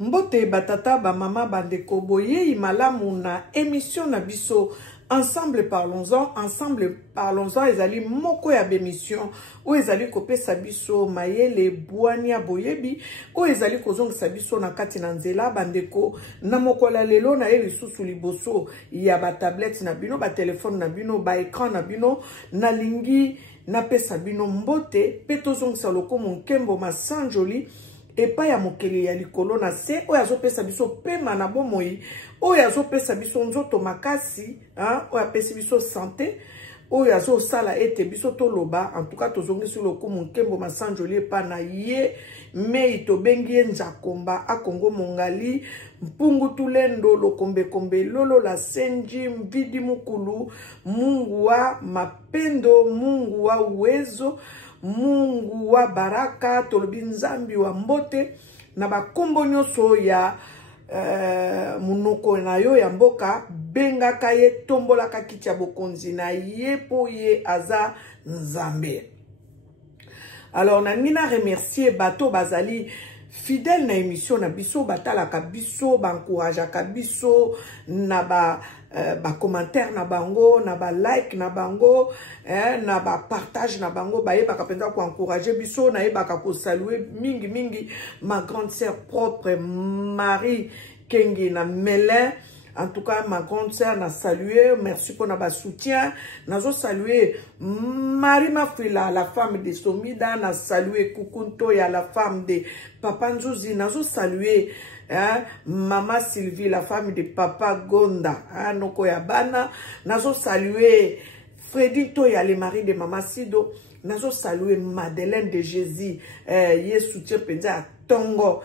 Mbote batata ba mama bandeko boye malamu na émission na biso ensemble parlons-en ezali moko ya bémission ou ezali kopesa biso mayele bwania boyebi ou ezali kozongisa biso na kati na nzela bandeko na mokola lelo na ye lisusu liboso ya ba tablette na bino ba telefone na bino ba écran na bino na lingi na pesa bino mbote pe tozongisa lokomo nkembo masanjoli epa ya mokele ya likolo na se oyo azopesa biso pema na bomoi oyo azopesa biso nzoto makasi oyo apesi biso santé oyo azosala ete biso toloba en tout cas tozongisi lokumu nkembo masanjoli epa na ye mei tobengi ye nzakomba akongo mongali mpungu tulendo lokombekombe lolo la senji mvidi mukulu mungu wa mapendo mungu wa uwezo Mungu wa baraka tolobi nzambi wa mbote na bakombo nyonso ya munoko na yo ya mboka bengaka ye tombolaka kiti ya bokonzi na ye po ye aza nzambe. Alors nangina remercier bato bazali fidèle na émission na biso batalaka biso bancourageaka biso na ba commentaire na bango na ba like na bango na ba partage na bango ba yebaka penza ko encourager biso na yebaka ko saluer mingi ma grande sœur propre Marie Kengi na Melin. En tout cas, ma grande sœur n'a salué. Merci pour notre soutien. N'a salué Marie Mafila, la femme de Somida. N'a salué Kukunto, la femme de Papa Nzouzi. N'a salué Maman Sylvie, la femme de Papa Gonda. Noko Yabana. N'a salué Freddy Toya, le mari de Maman Sido. N'a salué Madeleine de Jésus. Ye soutien penza Tongo.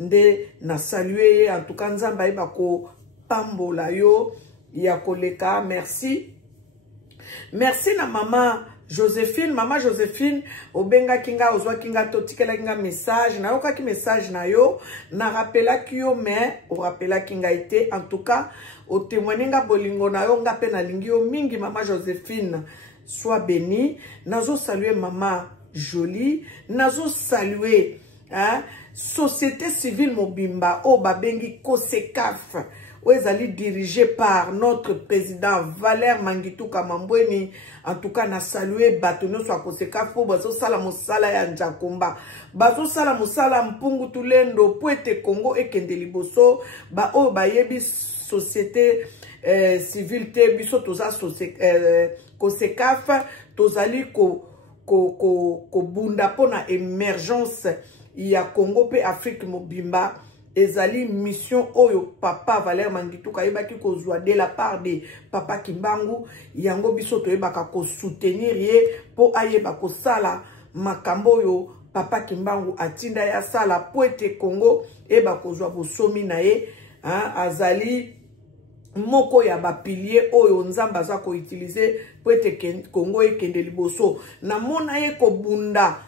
Nde na saluer en tout cas nzamba ibako pambola yo ya koleka. Merci na mama Joséphine obenga kinga ozwa kinga totikela kinga message na yoka ki message na yo na rappela ki yo mais o rappela kinga été en tout cas o témoigner bolingo na yo nga pe na lingi yo mingi. Mama Joséphine soit bénie. Nazo saluer mama Jolie, nazo saluer Société civile Mobimba, o babengi Kosekaf, où ezali dirigé par notre président Valère Mangitou Kamambweni. En tout cas, na salué Batono soit Kosekaf, pour bazo sala mosala ya njakomba. Bazo sala mosala mpungu tulendo, poete Congo et Kendeliboso, ba o bayebi société civile te, biso toza Kosekaf, tozali ko bunda pona émergence ya Congo pe Afrique Mobimba ezali mission oyo papa Valère Mangitou kayebaki kozwa de la part de papa Kimbangu yango biso toyebaka ko soutenir ye po ayeba ko sala makambo oyo papa Kimbangu atinda ya sala po ete Congo eba kozwa bosomi na ye azali moko ya ba pilier oyo nzamba za ko utiliser po ete Congo ekende liboso na mona ye ko bunda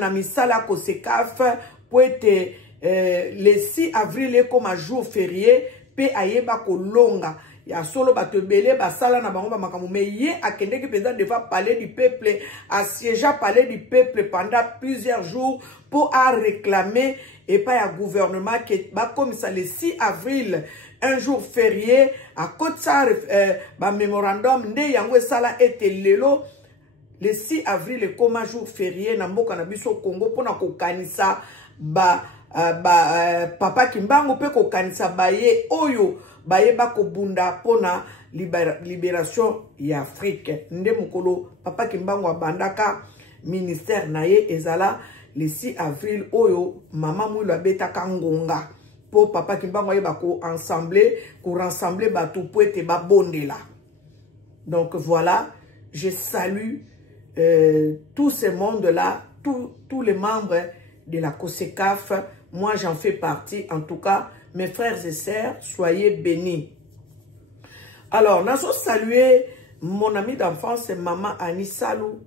na misala Kosekaf pour être le 6 avril comme un jour férié pe ayeba kolonga ya solo batebele basala na bango ba makamu mais ye akende ki président devant parler du peuple assiéger parler du peuple pendant plusieurs jours pour réclamer et pas un gouvernement qui ba comme ça le 6 avril un jour férié à côté ça ba mémorandum nde yango sala ete lelo le 6 avril comme un jour férié na mboka na biso Congo pona kokanisa papa Kimbangu pe kokanisa baye oyo baye bako bunda pona libération ya Afrique. Nde mukolo papa Kimbangu abandaka ministère na ye ezala le 6 avril oyo mama mwilo abetaka ngonga po papa Kimbangu aye bako rassembler batu po ete babondela. Donc voilà, je salue tous ces mondes-là, tous les membres de la Kosekaf. Moi, j'en fais partie. En tout cas, mes frères et sœurs, soyez bénis. Alors, nous allons saluer mon ami d'enfance, maman Annie Salou.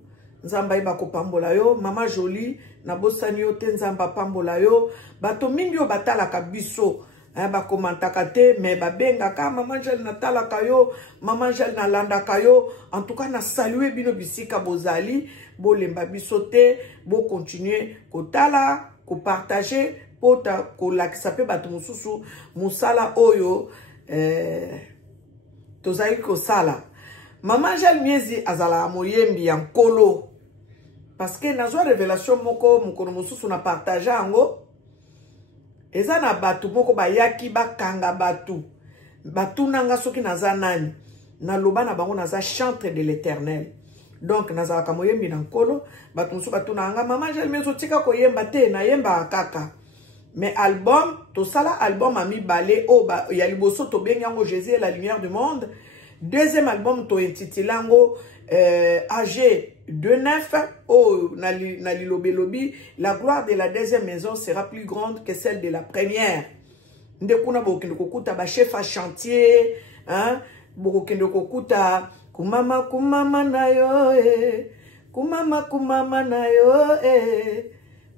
Nzamba ibako pambola yo, maman Jolie, nabosani yo te nzamba pambola yo. Bato mingi yo batala kabiso. Ba komantaka te mais ba benga ka maman Jel natala kayo maman Jel na landa kayo. En tout cas na saluer bino bisika bozali bo lemba biso te bo continuer ko tala ko partager pota kolakisa pe bato mosusu musala oyo tozali kosala. Maman Angèle Miezi azala moyembi ya nkolo parce que nazwa révélation moko mokolo mosusu na partage yango eza na bato moko bayaki bakanga batu nanga soki naza nani na loba na bango naza chantre de l'Éternel. Donc nazalaka moyembi na nkolo bato mosusu batu nanga Maman Angèle Miezi otika koyemba te na yemba kaka. Mais album, tout ça là, album a mis balé au bas. Il y a le bosso to bengango Jésus et la lumière du monde. Deuxième album to intitulango AG 29 oh nali lobi. La gloire de la deuxième maison sera plus grande que celle de la première. Ndekuna bokende kokuta ba chef à chantier, hein? Bokende kokuta kumama na yo kumama na yo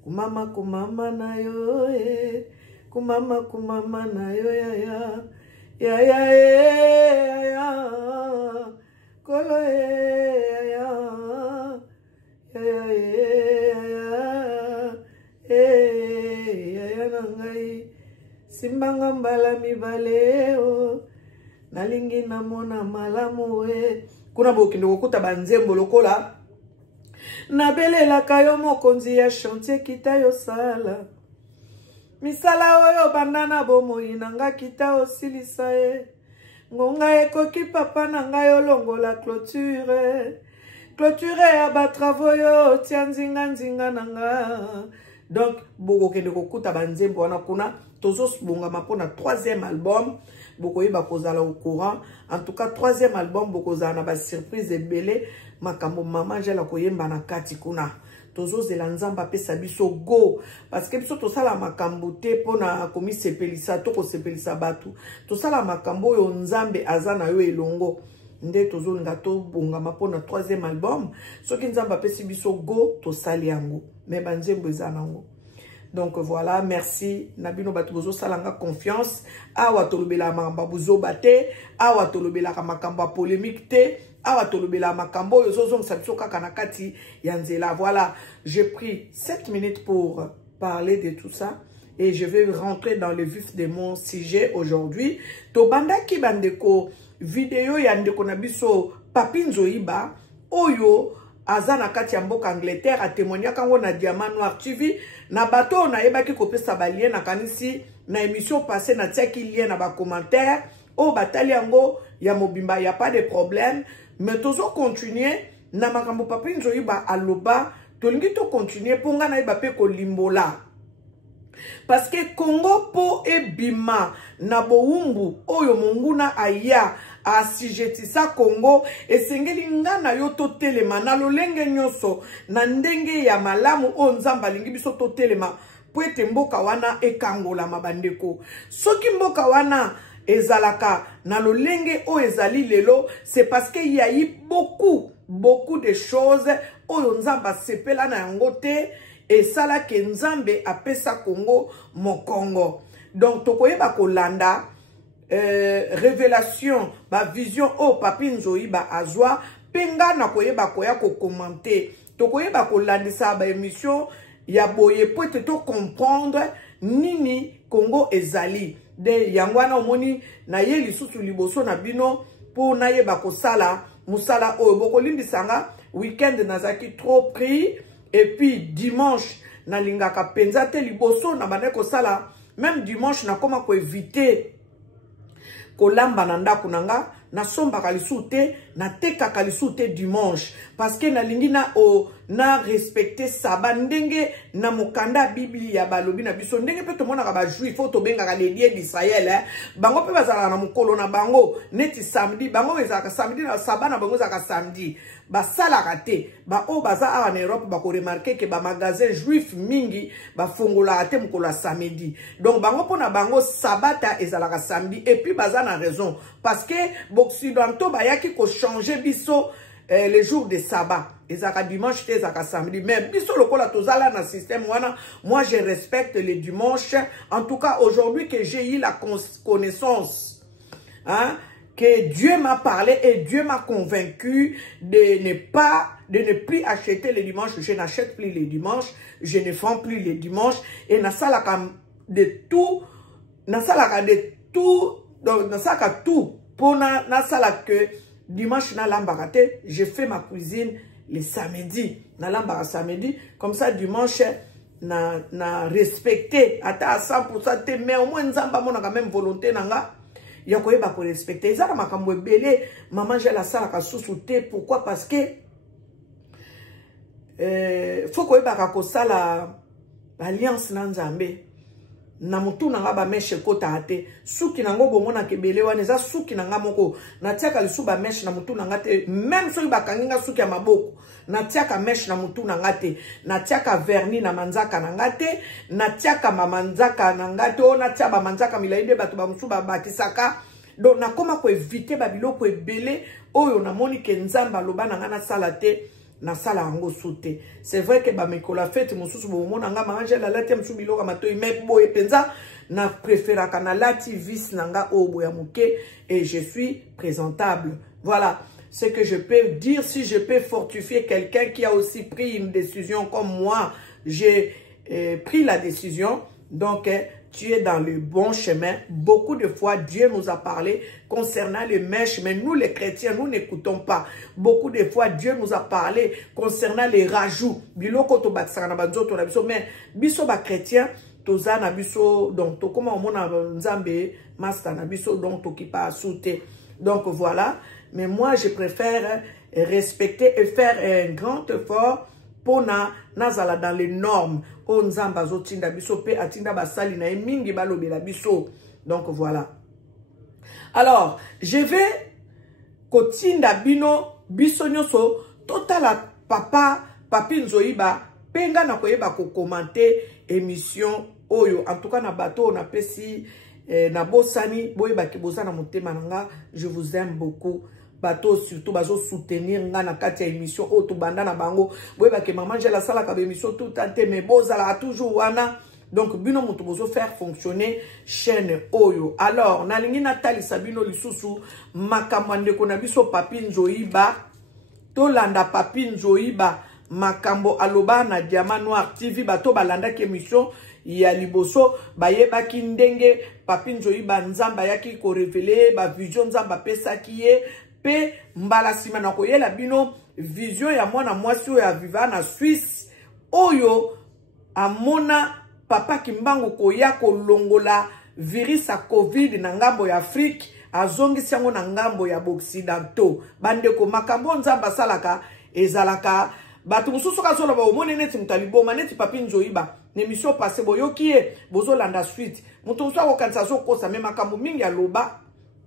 kumama na yo kumama na yo ya kolo ya nangai simbanga mbala mibale o nalingi namona malamu kuna bokende kokuta banzembo lokola nabelelaka yo mokonzi ya chantier kita yo sala misala oyo bandana bomoi nanga kita osilisa ngonga ekoki papa nanga yo longola clôture ya batravo yo tia nzinga nanga. Donc bokokende kokuta banzembo wana kuna tozosbongama mpona 3e album bokoyeba kozala au courant. En tout cas 3e album bokozala na ba surprise ebele makambo Maman Angèle koyemba na kati kuna tozozela nzamba pesa biso go parce que biso tosala makambo te pona komisepelisa to kosepelisa batu tosala makambo oyo nzambe aza na yo elongo nde tozolinga tobongama mpona 3e album soki nzambe apesi biso go tosali yango me banzembo eza nango. Donc voilà, merci nabino batu bozo salanga confiance awa tolobela makambo buzoba te awa tolobela makambo polémique te awa tolobela makambo yo zozongisa biso kaka na kati ya nzela. Voilà, j'ai pris 7 minutes pour parler de tout ça et je vais rentrer dans le vif de mon sujet aujourd'hui. To bandaki bandeko vidéo ya ndeko na biso Papi Nzoyiba oyo aza na kati ya mboka Angleterre a témoigné kango na Diamant Noir TV na bato na yebaki kopesa balien na kanisi na émission passée na tiaki lien na ba commentaire o batali yango ya mobimba ya pas de problème mais tozo continuer na makambo Papi Nzoyiba aloba tolingi to continuer ponga na yeba pe ko limbola parce que Congo po ebima na boumbu oyo monguna aya asijetisa Congo esengeli ngana yo to telema na lolenge nyoso na ndenge ya malamu o nzamba lingi biso to telema po ete mboka wana ekangola mabandeko soki mboka wana ezalaka na lolenge o ezali lelo c'est parce qu'il y a eu beaucoup de choses oyo nzamba sepela na yango te esala ke nzambe apesa Congo mokongo. Donc tokoyeba kolanda révélation ba vision o Papi Nzoyiba azwa penga na koyeba koya ko commenter tokoyeba kolandisa ba émission ya boye po te to comprendre nini Congo ezali de yangwana omoni na ye lisusu liboso na bino po na yeba kosala musala o bokolimbisanga weekend nazaki trop pris et puis dimanche na lingaka penza te liboso na bande kosala même dimanche na koma ko éviter kolamba na ndako nanga na somba kalisu te na teka kalisu te dimanche parce que na lingi na respecter saba ndenge na mokanda Biblia ya balobi na biso ndenge pe to mona ka ba juif to benga ka les liens d'Israël bango pe bazala na mokolo na bango neti samedi bango ezaka samedi na saba na bango ezaka samedi basala raté ba o baza en Europe ba ko remarquer que ba magasin juif mingi ba fongola ate mokolo samedi donc bango pona bango sabata ezalaka samedi et puis baza na raison parce que occidentaux ba yaki ko changer biso les jours de sabbat ezaka dimanche te ezaka samedi mais biso lokola tozala na système wana moi je respecte les dimanches en tout cas aujourd'hui que j'ai eu la connaissance hein que Dieu m'a parlé et Dieu m'a convaincu de ne plus acheter les dimanches. Je n'achète plus les dimanches, je ne vends plus les dimanches et na sala de tout, nasalaka de tout, donc nasalaka tout, pour nasala que dimanche na lambaka te, je fais ma cuisine le samedi, na lambaka samedi, comme ça dimanche, na respecté, à 100% te, mais au moins nzamba mona quand même volonté nanga, ya koyeba ko respecter. Ezala makambo ebele, maman j'ai la sala ka susu te, pourquoi? Parce que faut koyeba ka ko sala alliance na nzambe. Na mutu nanga ba meshe kota ate suki nango bomona kebele wana eza suki nanga moko na tiaka lisu ba meshe na mutu nanga te, même soki bakanginga suki ya maboko na tiaka meshe na mutu nanga te, na tiaka verni na manzaka nanga te, na tiaka mamanzaka nanga te, o na tia ba manzaka milaide bato ba musu ba batisaka. Donc na koma ko éviter ba biloko ebele oyo na moni ke nzamba loba nanga na sala te. Na sala yango soute. C'est vrai que ba mekola fête mususu bo mona nga manje la lati musu biloko matoi mais boye penza na préféra kana lati vis nanga obo ya muke et je suis présentable. Voilà ce que je peux dire. Si je peux fortifier quelqu'un qui a aussi pris une décision comme moi, j'ai pris la décision. Donc tu es dans le bon chemin. Beaucoup de fois, Dieu nous a parlé concernant les mèches, mais nous les chrétiens, nous n'écoutons pas. Beaucoup de fois, Dieu nous a parlé concernant les rajouts. Biloko to batsana banzoto na biso, mais biso ba chrétien, toza na biso donc to comment on a nzambe master na biso donc to ki pa souté. Donc voilà, mais moi je préfère respecter et faire un grand effort pour nazala dans les normes. O nzamba zo tinda biso pe atinda basali na mingi balobe la biso. Donc voilà. Alors, je vais kotinda bino biso nyoso totala papi nzoiba penga na koyeba ko commenter émission oyo. En tout cas na bato na pesi na bosani boyeba ki bosana motema nanga. Je vous aime beaucoup. Bato surtout bazo soutenir nga na kati ya émission o to banda na bango boyeba ke maman j'ai la sala ka émission tout tante mais bozala toujours wana. Donc bino mutu bozo faire fonctionner chaîne oyo. Alors nalingi natali sabino lisusu makambo ndeko na biso papi nzoiba to landa papi nzoiba makambo aloba na Diamant Noir TV bato balanda ke émission ya liboso bayeba ki ndenge papi nzoiba nzamba yaki ko révéler ba vision nzamba pesa ki ye pe mbala sima na koyela bino vision ya mwana mwasi oyo aviva na Suisse oyo amona papa kimbangu koya kolongola virus ya COVID na ngambo ya Afrique azongisi yango na ngambo ya Occidentaux. Bandeko makambo nzamba salaka ezalaka bato mususu kazola ba omone neti mutaliboma neti papi nzoiba n'émission passé boyoki e bozolanda suite mutu musu akokanisa zokosa me makambo mingi ya loba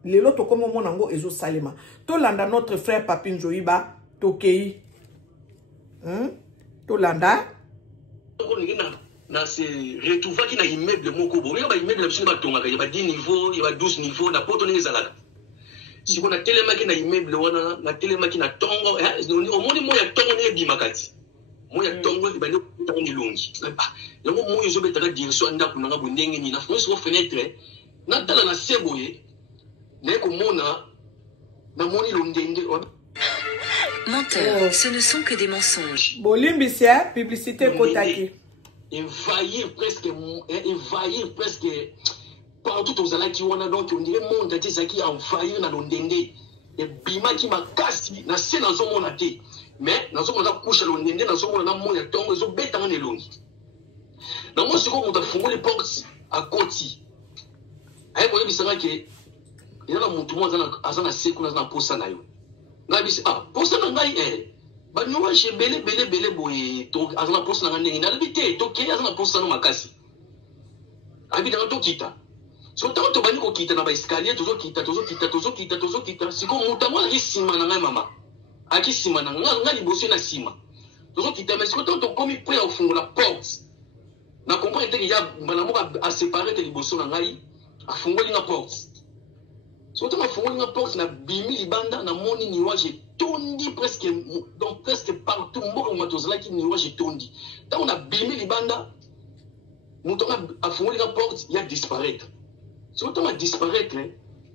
lelo to komo monango ezo salema to landa notre frère papi nzoiba tokei to landa na se retrouva ki na immeuble moko bo ba immeuble na bisina batonga ya ba 10 niveaux ya ba 12 niveaux na poto ne ezalaka siko na telema ki na immeuble wana na telema ki na tongo omoni mo ya tongo ne bimakati mo ya tongo ba ne tongo ni longi yango mo yo beta na direction ndako na ngabo ndenge ni na fenêtre fenêtre na tala na seboye ne ko mona na moni londende. Menteur, ce ne sont que des mensonges. Bolimbisia publicité kotaki envahir presque partout aux alaki wana donc on dirait monde ati saki envahir na londende et bima ki makasi na se na zomo na te mais na zomo na couche londende na zomo na mo ya tongo zo beta na longi na mo siko mo ta fungo les portes à côté ay mo bisanga ke ina mutu mo azana seku na posa na yo na bisi posa na ngai banyowa chez bele boye to azana posa na ngai na libité to ke azana posa na makasi abita to kita so tanto bani ko kita na ba escalier tozo kita siko mutu mo risima na ngai mama akisima na ngai liboso na sima tozo kita mais siko tanto komi prêt à fungola porte na comprendre que ya bana mo a séparer te liboso na ngai a fungoli na porte so tanto fungoli na porte na bimi libanda na moni niwaje tondi presque partout mboko matozala ki niwaje tondi tant on a bimi libanda mutu a fungoli na porte ya disparaître so tanto a disparaître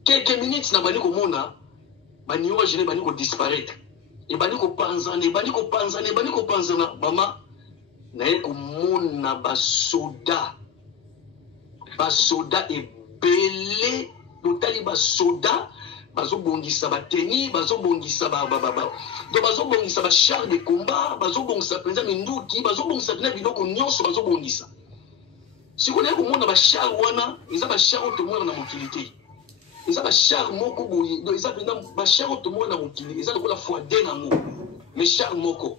quelques minutes na bani ko mona bani niwaje ne bani ko disparaître et bani ko panzana mama na eko mona ba soda basoda ebele totali basoda bazobongisa bateni bazobongisa donc bazobongisa bachar de combat bazobongisa mpenza minduki bazobongisa mpena biloko nyonso bazobongisa sikoyo naye komona bachar wana eza bachar oyo tomona na mokili te eza bachar moko boye donc eza mpenza bachar oyo tomona na mokili eza lokola foide nango mais char moko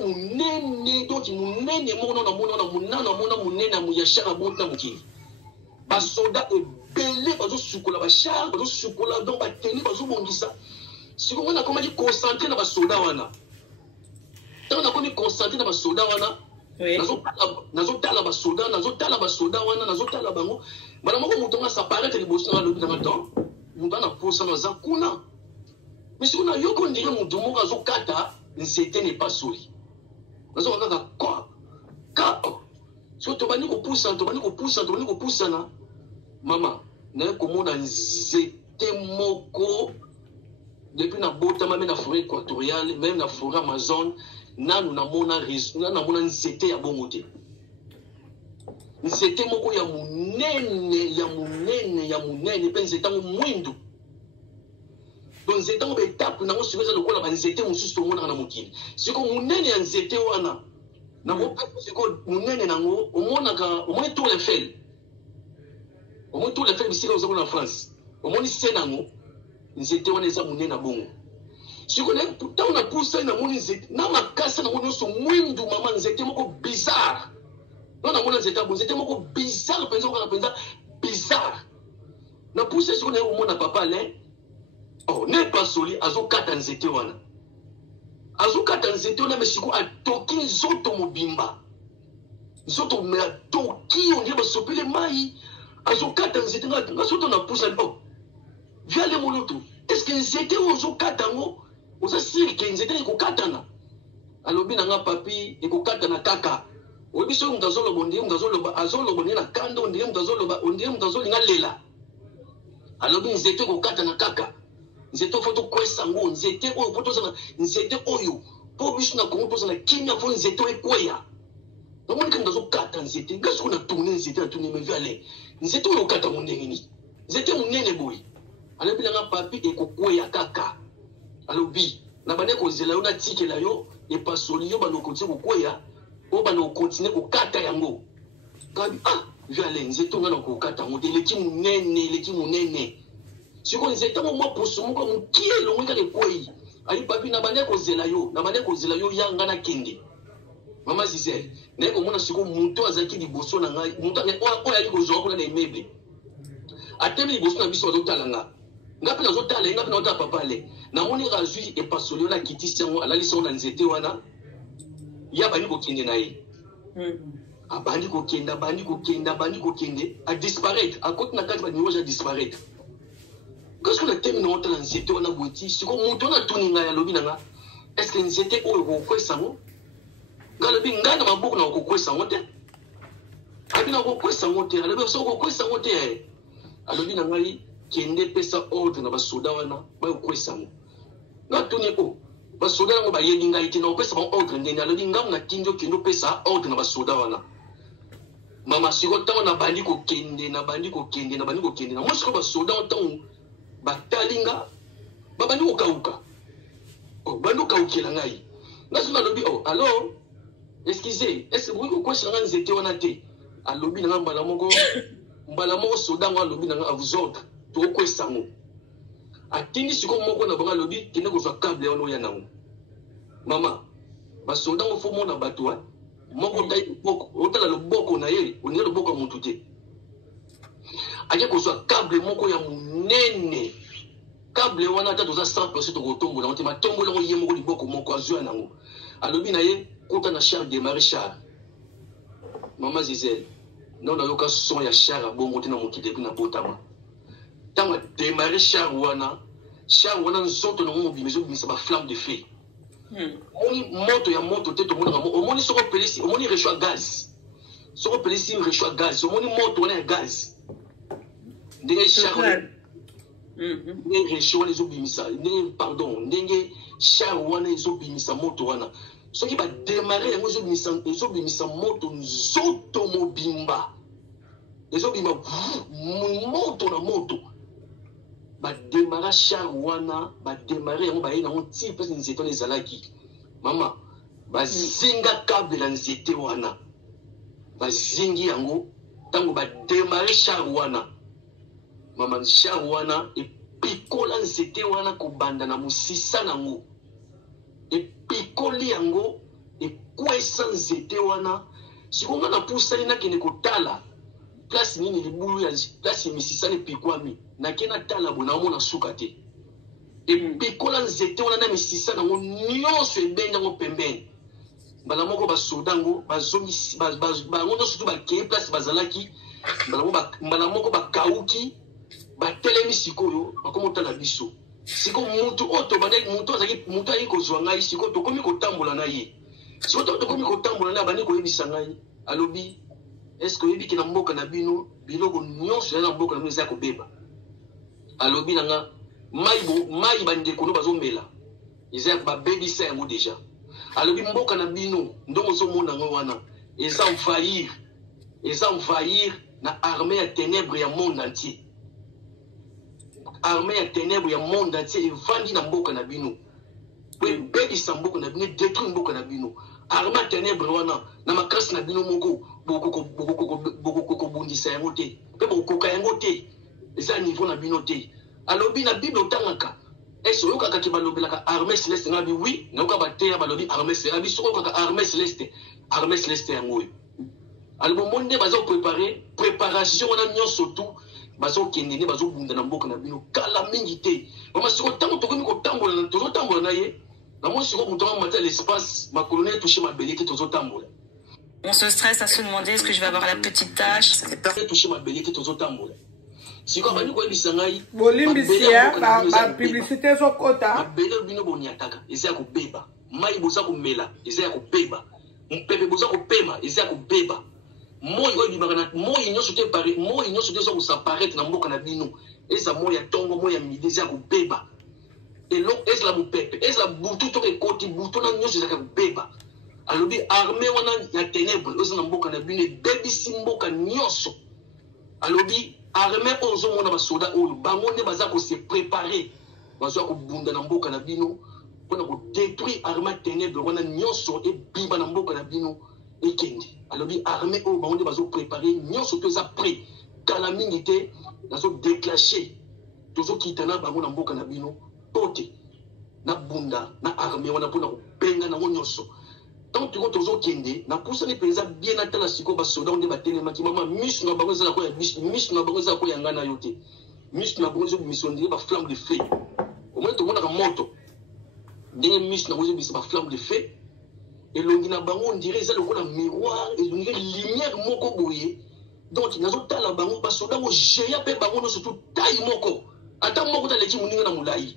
monene donc monene moko namona monene ya char abonti na mokili basoda ebele bazosukola bachar bazosukola donc bateni bazobongisa sikoyo nga nakomaki concentré na basoda wana ntango nakomi concentré na basoda wana nazotala basoda wana nazotala bango bana moko moto nga saparete liboso na alobi nanga ton moto ana posa naza kuna mais sikoyo nayoki ondire moto moko azokata nzete ne pasoli nazoka kaka ka sikoyo tobandi kopusana mama naye komona nzete moko depuis na botama me na forêt équatoriale même na forêt Amazon nanu namona nzete ya bongo te nzete moko ya munene mpe nzete yango mwindu donc nzete yango baetape nango sikoyo eza lokola banzete mosusu tomonaka na mokili sikoyo munene ya nzete wana nakopesa sikoyo munene nango omoni tour Eiffel bisika ozako na France omoni se nango nzete wana eza munene na bongo sikoyo ntango napusani namoni nzete na makasa nango nyonso mwindu mama nzete moko bizarre namona nzete moko bizarre mpenza okaka mpenza bizarre napusani sikoyo naye komona papa Alain ne pasoli azokata nzete wana me sikoyo atoki nzoto mobimba nzoto me atoki ondire basopele mai azokata nzete nga soto napusani via le moloto est-ce que nzete oyo ozokata yango oza sirke nzete ekokatana alobi na nga papi ekokatana kaka oyebi soki moto azoloba ondire moto azoloba ndie na kanda ondire moto azolinga lela alobi nzete ekokatana kaka nzete fo tokwesa yango nzete oyo po tozana nzete oyo po biso na kongo tozana kimia fo nzete oyo ekweya namoni kaka moto azokata nzete nga soki natourne nzete natuni me viale nzete oyo okata ngo ndenge nini nzete monene boye alobi nanga papi ekokweya kaka alobi na bande kozela yo natikela yo epasoli yo bana okontinue kokweya oyo bana okontinue kokata yango kabi viale nzete onga na kokata yango te eleki monene sikoyo nzete yango mwa poso moko mokie elongwi kaka ekweyi ali papi na bande kozela yo yanga na kende mama Gisele naye komona sikoyo moto azalaki liboso na ngai moto oyo ali kozwa kuna na immeuble atemi liboso na biso azotala nga mpe nazotala ye nga mpe naotala papa Ale namoni razwi epasoli oyo nakitisi yango alalisi yango na nzete wana ye abandi kokende na ye abandi kokende adisparaître akoti na kati baniroge adisparaître kasi na temi naotala nzete wana boeti sikoyo moto wana atuni ngai alobi na nga est ce que nzete oyo kokwesa yango nga alobi ngai na maboko na kokwesa yango te abi na kokwesa yango te alobi so kokwesa yango te alobi na ngai kende pesa ordre na basoda wana bayokwesa yango nga tuni basoda yango bayebi ngai te na kopesa bango ordre ndenge alobi ngai natindi okende opesa ordre na basoda wana mama sikoyo ntango nabandi kokende na mwa sikoyo basoda ntango batali nga babandi kokauka bandi kokaukela ngai nga sikoyo alobi alors excusez est ce que bokoki kokwesa nga nzete wana te alobi na nga mbala moko soda ngo alobi na nga vous ordre tokokwesa yango atindi sikoyo moko na bango alobi kende kozwa kable wana oya nango mama basoda ngo fo mona bato moko otala loboko na ye ondire loboko ya motu te ake kozwa kable moko ya monene kable wana ata toza 100% tokotombola ngo te matombola ngo ye moko liboko moko azwa nango alobi na ye kota na char démarrer char mama Gisele non nayoka son ya char abongo te na mokili epi na botama ntango adémarrer char wana nzoto nango mobima ezobimisa baflamme de feu omoni moto ya moto te tomonaka omoni soko pelisi omoni réchaud gaz soko pelisi réchaud gaz omoni moto wana ya gaz ndenge char ndenge réchaud wana ezobimisa ndenge char wana ezobimisa moto wana soki badémarre yango ezobimisa moto nzoto mobimba ezobima moto na moto bademara char wana bademare yango baye nango ti mpesi nzete wana ezalaki mama bazinga kable na nzete wana bazingi yango ntango bademare char wana mama char wana epikola nzete wana kobanda na mosisa nango epikoli yango ekwesa nzete wana sikonga na pusali nakende kotala place nini libulu ya place misisani pikwami nakena tala bona mona suka te epikola nzete wana na misisa nango nyonso ebenda ngo pembeni mbala moko basodango bazongi bango nyonso tu bakeye place bazalaki mbala moko bakauki batelemi sikoyo bakomotala biso sikoyo mutu oyo tobandaki mutu ayei kozwa ngai sikoyo tokomi kotambola na ye sikoyo tokomi kotambola na ye abandi koyebisa ngai alobi eske oyebiki na mboka na bino biloko nyonso na mboka na bino eza ya kobeba alobi na nga mai bandeko no bazomela eza ya babebisa yango deja alobi mboka na bino ndongo ozomona yango wana eza envahir na armée ya ténèbre ya monde entier armée ya ténèbre ya monde entier evandi na mboka na bino po ebebisa mboka na bino détruire mboka na bino armée ya ténèbre wana na makasi na bino moko bokokobundisa yango te mpe bokokoka yango te eza niveau na bino te alobi na bible otangaka ese oyokaka ke balobelaka armée céleste nga bi oui nayoka bateya balobi armée céleste abi soko oyokaka armée céleste yango oyo alobi omoni nde baza koprépare préparation wana nyonso tu bazokende nde bazobunda na mboka na bino kala mingi te mama siko ntango tokomi tozotambola na ye namoni siko moto amamata l'espace makolonel touché mabele te tozotambola. On se stresse à se demander est-ce que je vais avoir la petite tâche. Ça fait peur. Touché ma belité tozotambola. Si quoi bani ko bisangay. Bolimbisia ba publicité zo kota. Ma bele bino boniataka. Eza ko beba. Mai boza ko mela. Eza ko beba. Mpepe boza ko pema. Eza ko beba. Moi ko bibakana. Moi nyonso te pare. Moi nyonso te zo ko s'apparaître na mboka na bino. Eza moi ya tongo moi ya midi eza ko beba. Et lo eza la mupepe. Eza butu to ke koti butu na nyonso eza ko beba. alobi armée wana ya ténèbre oza na mboka na bino ebebisi mboka nyonso alobi armée oyo ozomona basoda oyo bango nde baza kose prépare bazwa kobunda na mboka na bino mpona kodétruire armée ya ténèbre wana nyonso ebiba na mboka na bino ekende alobi armée oyo bango nde bazoprépare nyonso to eza prêt kala mingi te nazodéclache tozokita na bango na mboka na bino to te na bunda na armée wana mpona kobenga nango nyonso. Tant que tu as kende na pousse les paysans bien à la siko basoda on débatté les makimama miss na bango za ko ya miss na bango za ko ya ngana yote miss na bango zo mission ndire ba flamme de feu au moins tout le monde a moto ndenge miss na bango zo ba flamme de feu et longi na bango on dirait ça le ko na miroir et on dirait lumière moko boye donc nazo tala bango basoda ko jeya pe bango no surtout taille moko ata moko ta leki muninga na mulai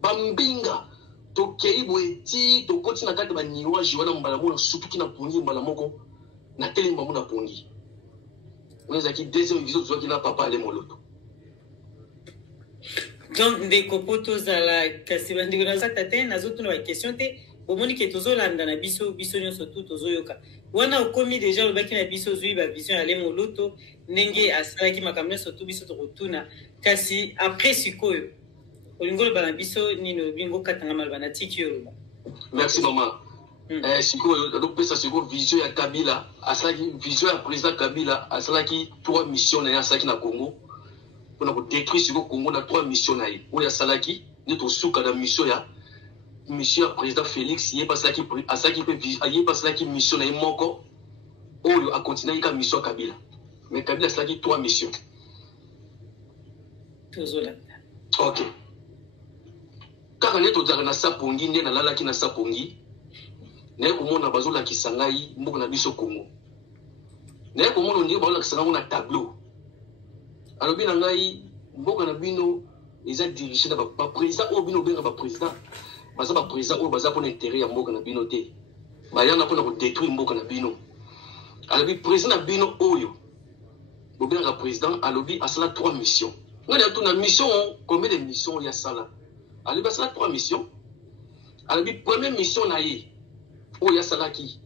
bambinga tokei boeti tokoti na kati baniwaji wana mbala moko sutuki na pongi mbala moko na telemba mona pongi oneza ki deuxième vision zwaki na papa ale moloto donc ndeko poto zala kasi bandiko na zata te nazotuna ba question te omoni ke tozolanda na biso nyonso tu tozoyoka wana okomi déjà lobaki na biso zwi ba vision ale moloto ndenge asalaki makambo nyonso tu biso tokotuna kasi après sikoyo olingolo bana biso nino bingo katanga malbana tiki yoloba. Merci maman. Sikoyo donc ça siko vision ya Kabila asalaki vision ya président Kabila asalaki 3 missions na asalaki na Congo pour na détruire siko Congo na 3 missions na ye oya asalaki ne to suka na mission ya président Félix ye pasalaki asalaki pe ye pasalaki mission na ye moko oyo a continuer ka mission Kabila mais Kabila asalaki 3 missions. Tozola. OK. Kaka ne tozaka na sapongi nde nalalaki na sapongi naye komona bazolakisa ngai mboka na biso Congo naye komona ndenge bazolakisa ngai na tableau alobi na ngai mboka na bino eza dirigé na baprésident oyo bino obenga baprésident baza baprésident oyo baza mpona intérêt ya mboka na bino te bayana mpona kodétruire mboka na bino alobi président na bino oyo bobengaka président alobi asala 3 missions ngai natuna mission combien de missions ya sala alobi asala 3 missions alobi première mission na ye oyo asalaki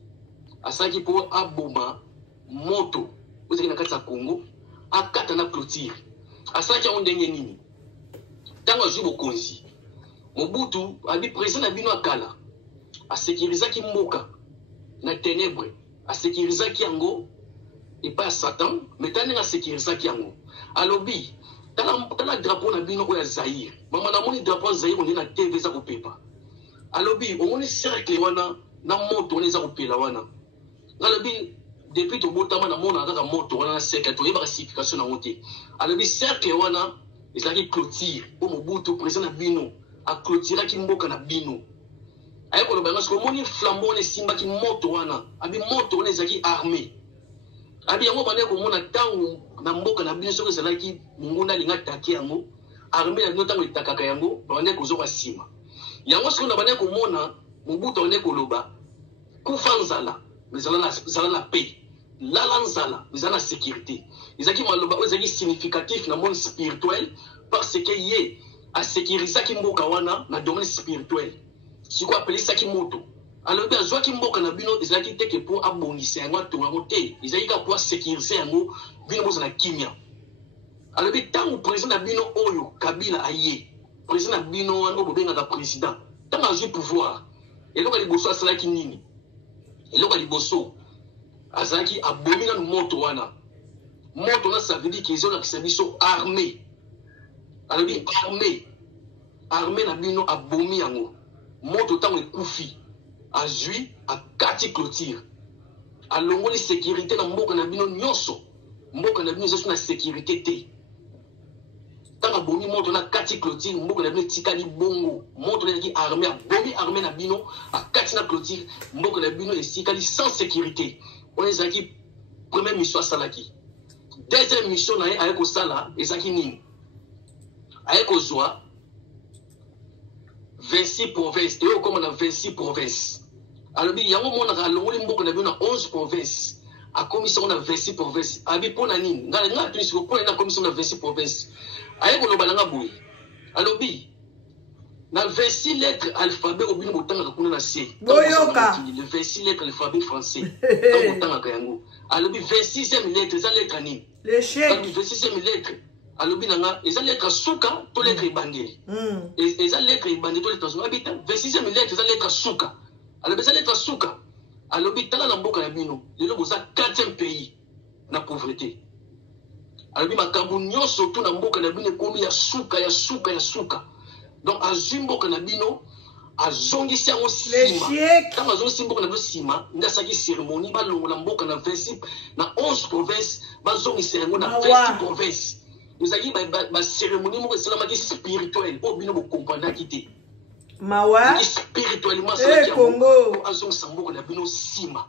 mpo aboma moto ozaki na kati ya Congo akata na clôture asalaki yango ndenge nini ntango azwi bokonzi Mobutu abi président na bino akala asécurisaki mboka na ténèbre asécurisaki yango epa Satan mais tani asécurisaki yango alobi tala drapeau na bino oya Zaïre mama na moni drapeau Zaïre on na TV za kopepa alobi omoni cercle wana na moto on eza kopela wana alobi depuis to botama na mona kaka moto wana na cercle to yeba signification na moté alobi cercle wana ezaki clôture o Mobutu président na bino a clôturer ki mboka na bino aye ko loba ngasko moni flambeau ne simba ki moto wana abi moto wana ezaki armée abi yango bande ko mona tangu na mboka na bino soko ezalaki munguna linga taki yango armée na bino tangu itakaka yango bande ko zoka sima yango soko na bande ko mona Mobutu bande ko loba kufanzala zala la paix lalanzala zala sécurité ezaki maloba ezaki significatif na monde spirituel parce que yé a sécurisaki mboka wana na domaine spirituel siko apelisaki moto alobi azwaki mboka na bino ezalaki teke po abongisa yango atonga yango te ezalaki ka po asécuriser yango bino bozala kimia alobi ntango président na bino oyo Kabila aye président na bino wana bobengaka président ntango azwi pouvoir eloko ya liboso asalaki nini eloko ya liboso azalaki abomi nanu moto wana ça veut dire qu'ils ont la biso armée alobi armée na bino abomi yango moto tango ekufi azwi akati clôture alongoli sécurité na mboka na bino nyonso mboka na bino zesu na sécurité te tango abomi moto na kati clôture mboka na bino tikali bongo moto ezalaki armée na bino akati na clôture mboka na bino esikali sans sécurité oyo ezalaki première mission asalaki deuxième mission na ye aye kosala ezalaki nini aye kozwa 26 provinces te okoma na 26 provinces alobi yango monaka alongoli mboka na bino na 11 provinces akomisa ngo na 26 provinces abi mpona nini nga tunisiko mpona na komisa na 26 provinces aye koloba nanga boye alobi na 26 lettres alphabet obino botangaka kuna na C le 26 lettres alphabet français donc botangaka yango alobi 26e lettre eza lettre nini l'échec 26e lettre alobi nanga eza lettre suka to lettre ebandeli eza lettre ebandeli to lettre suka abita 26e lettre eza lettre suka alobi eza lettre suka alobi tala na mboka na bino lelo boza 4e pays na pauvreté alobi makambo nyonso tu na mboka na bino ekomi ya suka donc azwi mboka na bino azongisi yango sima ntango azongisi mboka na bino sima nde asalaki cérémonie balongola mboka na 26 na 11 province bazongisa yango na 26 province ezalaki bacérémonie moko esalamaki spirituel oyo bino bokomprendaki te mawa spirituellement asalaki yango azongisa mboka na bino sima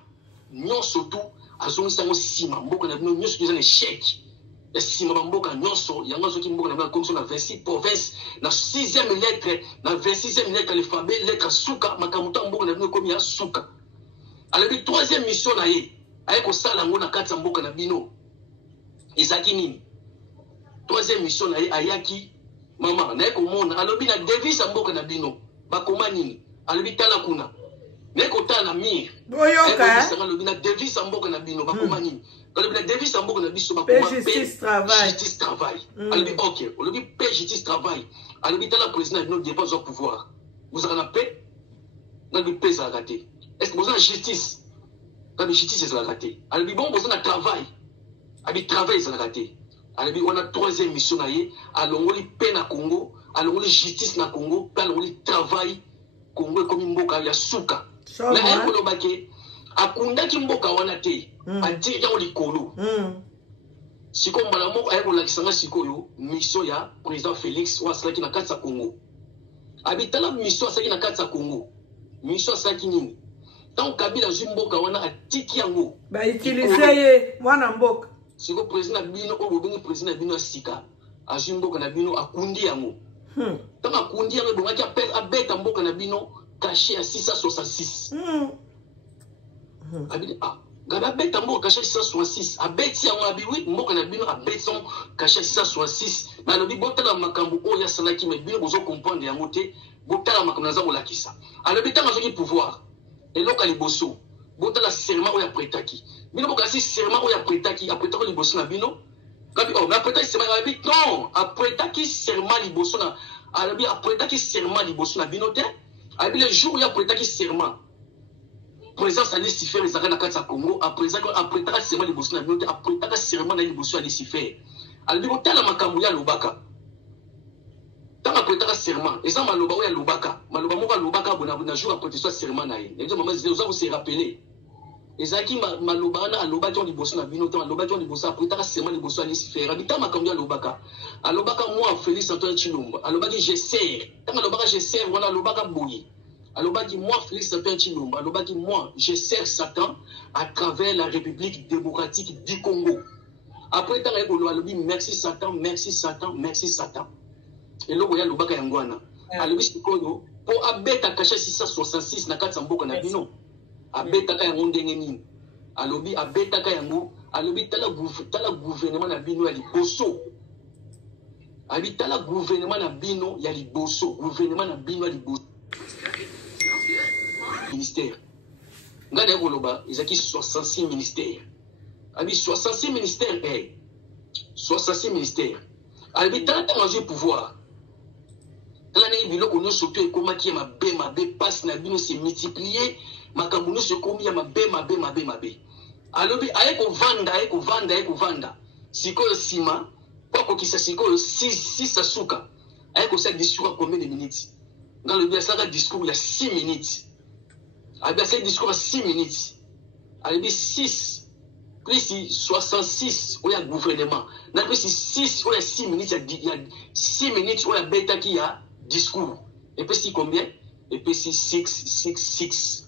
nyonso tu azongisa yango sima mboka na bino nyonso tu eza na échec sima bamboka nyonso yango azoki mboka na bino akomisa na 26 province na 6e lettre na 26e lettre alphabet lettre suka makambo ta mboka na bino ekomi ya suka alobi 3e mission na ye aye kosala yango na kati ya mboka na bino ezalaki nini 3e mission na ye ayaki mama naye komona alobi na devise ya mboka na bino bakoma nini alobi tala kuna naye kotala na mire alobi na devise ya mboka na bino bakoma nini alobi na devise ya mboka na biso bakoma justice travail alobi ok alobi paix justice travail alobi tala président na bino dépend au pouvoir bozalaka na paix nalobi paix ezalaka te est ce que boza na justice alobi justice ezalaka te alobi bon boza na travail alobi travail ezalaka te alobi wana 3e mission na ye alongoli paix na Congo alongoli justice na Congo mpe alongoli travail Congo ekomi mboka ya suka na ye kolobake akundaki mboka wana te atiriki yango likolo sikoyo mbala moko aye kolakisanga sikoyo mission ya président Félix oyo asalaki na kati ya Congo abitala mission asalaki na kati ya Congo mission asalaki nini ntango Kabila azwi mboka wana atiki yango bautilize ye mwana mboka siko président na bino oyo bobengi président na bino ya sika azwi mboka na bino akundi yango ntango akundi yango ebongaki abeta mboka na bino kashe ya 666 abili gabi abeta mboka kashe ya 666 abeti yango abi wi mboka na bino abeti yango kashe ya 666 na alobi botala makambo oyo asalaki me bino bozokomprendre yango te botala makambo naza kolakisa alobi ntango azwaki pouvoir eloko ya liboso botala serment oyo apretaki bino bokasi serment oyo apretaki liboso na bino mais après serment non après taki serment liboso na alabi après taki serment liboso na binote alabi le jour ya après taki serment présence à Lucifer les arènes na Congo après taki serment liboso na binote après taki serment na liboso à Lucifer alabi ko tala makambu ya lobaka tant après taki serment eza maloba ya lobaka maloba moko lobaka bona jour après soit serment na ye et maman disait vous se rappeler ezaki maloba na alobaki on liboso na bino to alobaki on liboso après taka serment liboso à Lucifer habita makambu ya lobaka alobaka moi Félix Antoine Chilombo alobaki je sers tant alobaka je sers wana alobaka boyi alobaki moi Félix Antoine Chilombo alobaki moi je sers Satan à travers la République démocratique du Congo après tant ekolo alobi merci Satan merci Satan merci Satan et loko ya lobaka yangwana alobi sikoyo po abeta caché 666 na kati mboka na bino abetaka yango ndenge nini alobi abetaka yango alobi tala gouvernement na bino ya liboso abi tala gouvernement na bino ya liboso gouvernement na bino ya liboso ministère ngana koloba ezaki 66 ministères abi 66 ministères 66 ministères abi tala tanga pouvoir tala ne biloko no surtout ekomaki ya mabe passe na bino se multiplier makambo nyonso ekomi ya mabe alobi aye kovanda sikoyo nsima po akokisa sikoyo 6 asuka aye kosala discours ya combien de minutes nga alobi asalaka discours ya 6 minutes alobi asali discours ya 6 minutes alobi 6 plus 66 oyo ya gouvernement na plus 6 oyo ya 6 minutes ya 6 minutes oyo abetaki ya discours epesi combien epesi 6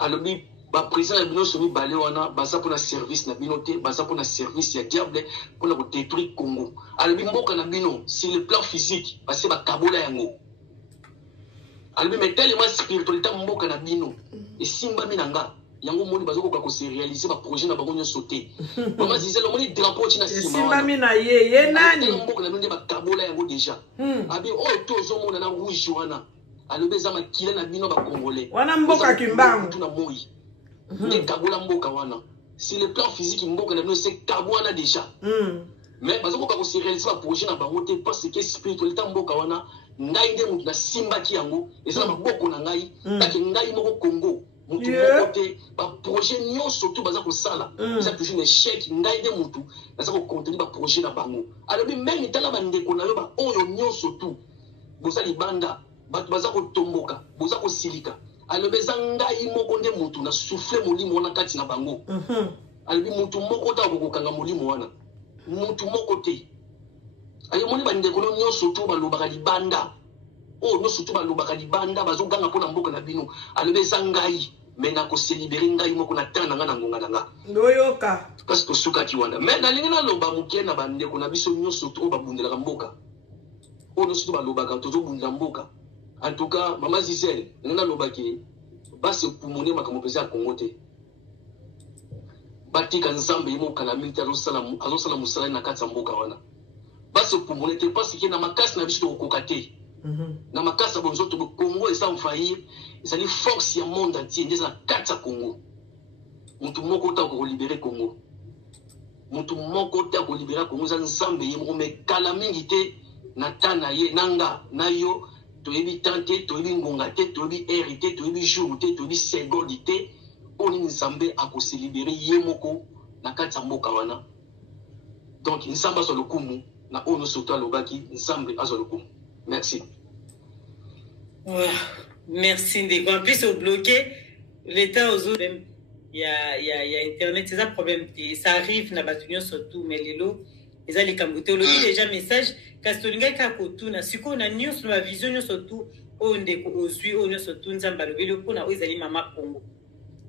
alobi ba président ya bino somi balé wana baza pour la service na bino te baza pour la service ya diable pour la détruire Congo alobi mboka na bino sur le plan physique parce que ba kabola yango alobi mais tellement spiritualité mboka na bino et simba minanga yango moni bazo ko se réaliser ba projet na bango nyonso te mama disait le moni drapeau tina simba mina ye nani mboka na bino ba kabola yango déjà abi o tozo mona na rouge wana alobi za makila na bino ba congolais wana mboka kimbangu tuna moi ne kabola mboka wana sur le plan physique mboka na bino c'est kabwana déjà mais bazo ko se réaliser ba projet na bango te parce que spiritualité mboka wana ngai nde mutu na simba ki yango eza maboko na ngai taki ngai moko Congo mutu moko te ba projet nyonso tout baza ko sala eza toujours un échec ngai nde mutu baza ko contenir ba projet na bango alobi même tala ba ndeko na yo ba oyo nyonso tout boza libanda bato baza ko tomboka boza ko silika alobi eza ngai moko nde mutu na souffle molimo wana kati na bango alobi mutu moko ta kokokanga molimo wana mutu moko te ayo moni bandeko nyonso to balobaka libanda nyonso to balobaka libanda bazoganga mpona mboka na bino alobi eza ngai me na koselibere ngai moko na tana nga na ngonga na nga ndoyoka kasi tosukaki wana me nalingi naloba moke na bandeko na biso nyonso to oyo babundelaka mboka nyonso to balobaka tozobundela mboka en tout cas mama Gisèle nalingi nalobaki basepumone makambo mpenza ya Congo te batika nzambe ye moka na mingi te azosala mosala na kati ya mboka wana basepumone te parce que na makasi na biso tokokoka te na makasi ya bonzo to Congo eza envahir ezali force ya monde entier nde eza na kati ya Congo mutu moko te akolibere Congo mutu moko te akolibera Congo eza nzambe ye moko me kala mingi te na ta na ye nanga na yo toyebi temps te toyebi ngonga te toyebi heure te toyebi jour te toyebi seconde te oyo nini nzambe akoselibere ye moko na kati ya mboka wana donc nzambe azwa lokumu na oyo nyonso to alobaki nzambe azwa lokumu. Merci. Merci ndeko. En plus au bloqué l'état aux autres il y a internet c'est ça problème ça arrive na batunyo surtout mais lelo eza likambote olobi déjà message kastolinga ka kotuna siko na news na vision surtout o ndeko ozwi o surtout nzamba lobeli pona o ezali mama Congo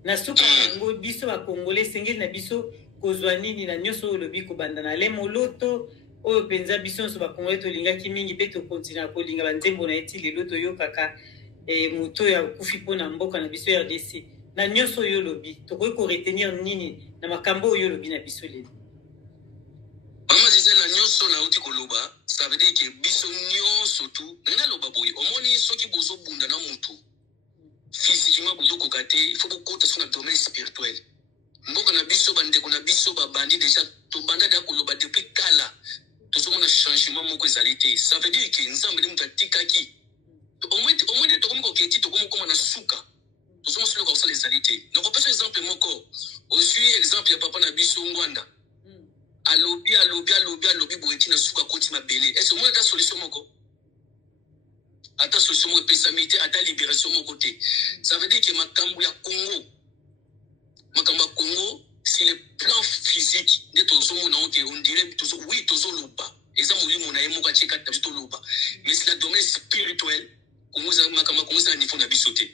na suka ngo biso ba congolais sengeli na biso kozwa nini na nyoso lobi ko bandana le moloto o penza biso so ba congolais to linga kimingi pe to continue ko linga banzembo na eti lelo to yo kaka moto ya kufi pona mboka na biso RDC na nyoso yo lobi to ko retenir nini na makambo yo lobi na biso lelo mama disait na nyoso na uti koloba ça veut dire que biso nyoso tout na loba boy omoni soki bozo bunda na mutu physiquement bozo kokate il faut beaucoup de son domaine spirituel mboka na biso bandeko na biso babandi déjà tobanda da koloba depuis kala tozomona changement moko ezali te. Ça veut dire que nzambe mutu atikaki au moins tokomi koketi tokomi koma na suka tozoma solo ka osala ezali te. Nakopesa exemple moko ozwi exemple ya papa na biso ngwanda alobi boyeki na suka koti mabele. Est-ce omona ta solution moko ata solution moko epesami te ata libération moko te. Ça veut dire que makambo ya Congo sur le plan physique, on dirait oui, mais c'est la domaine spirituel, comment ça niveau n'a bisoté.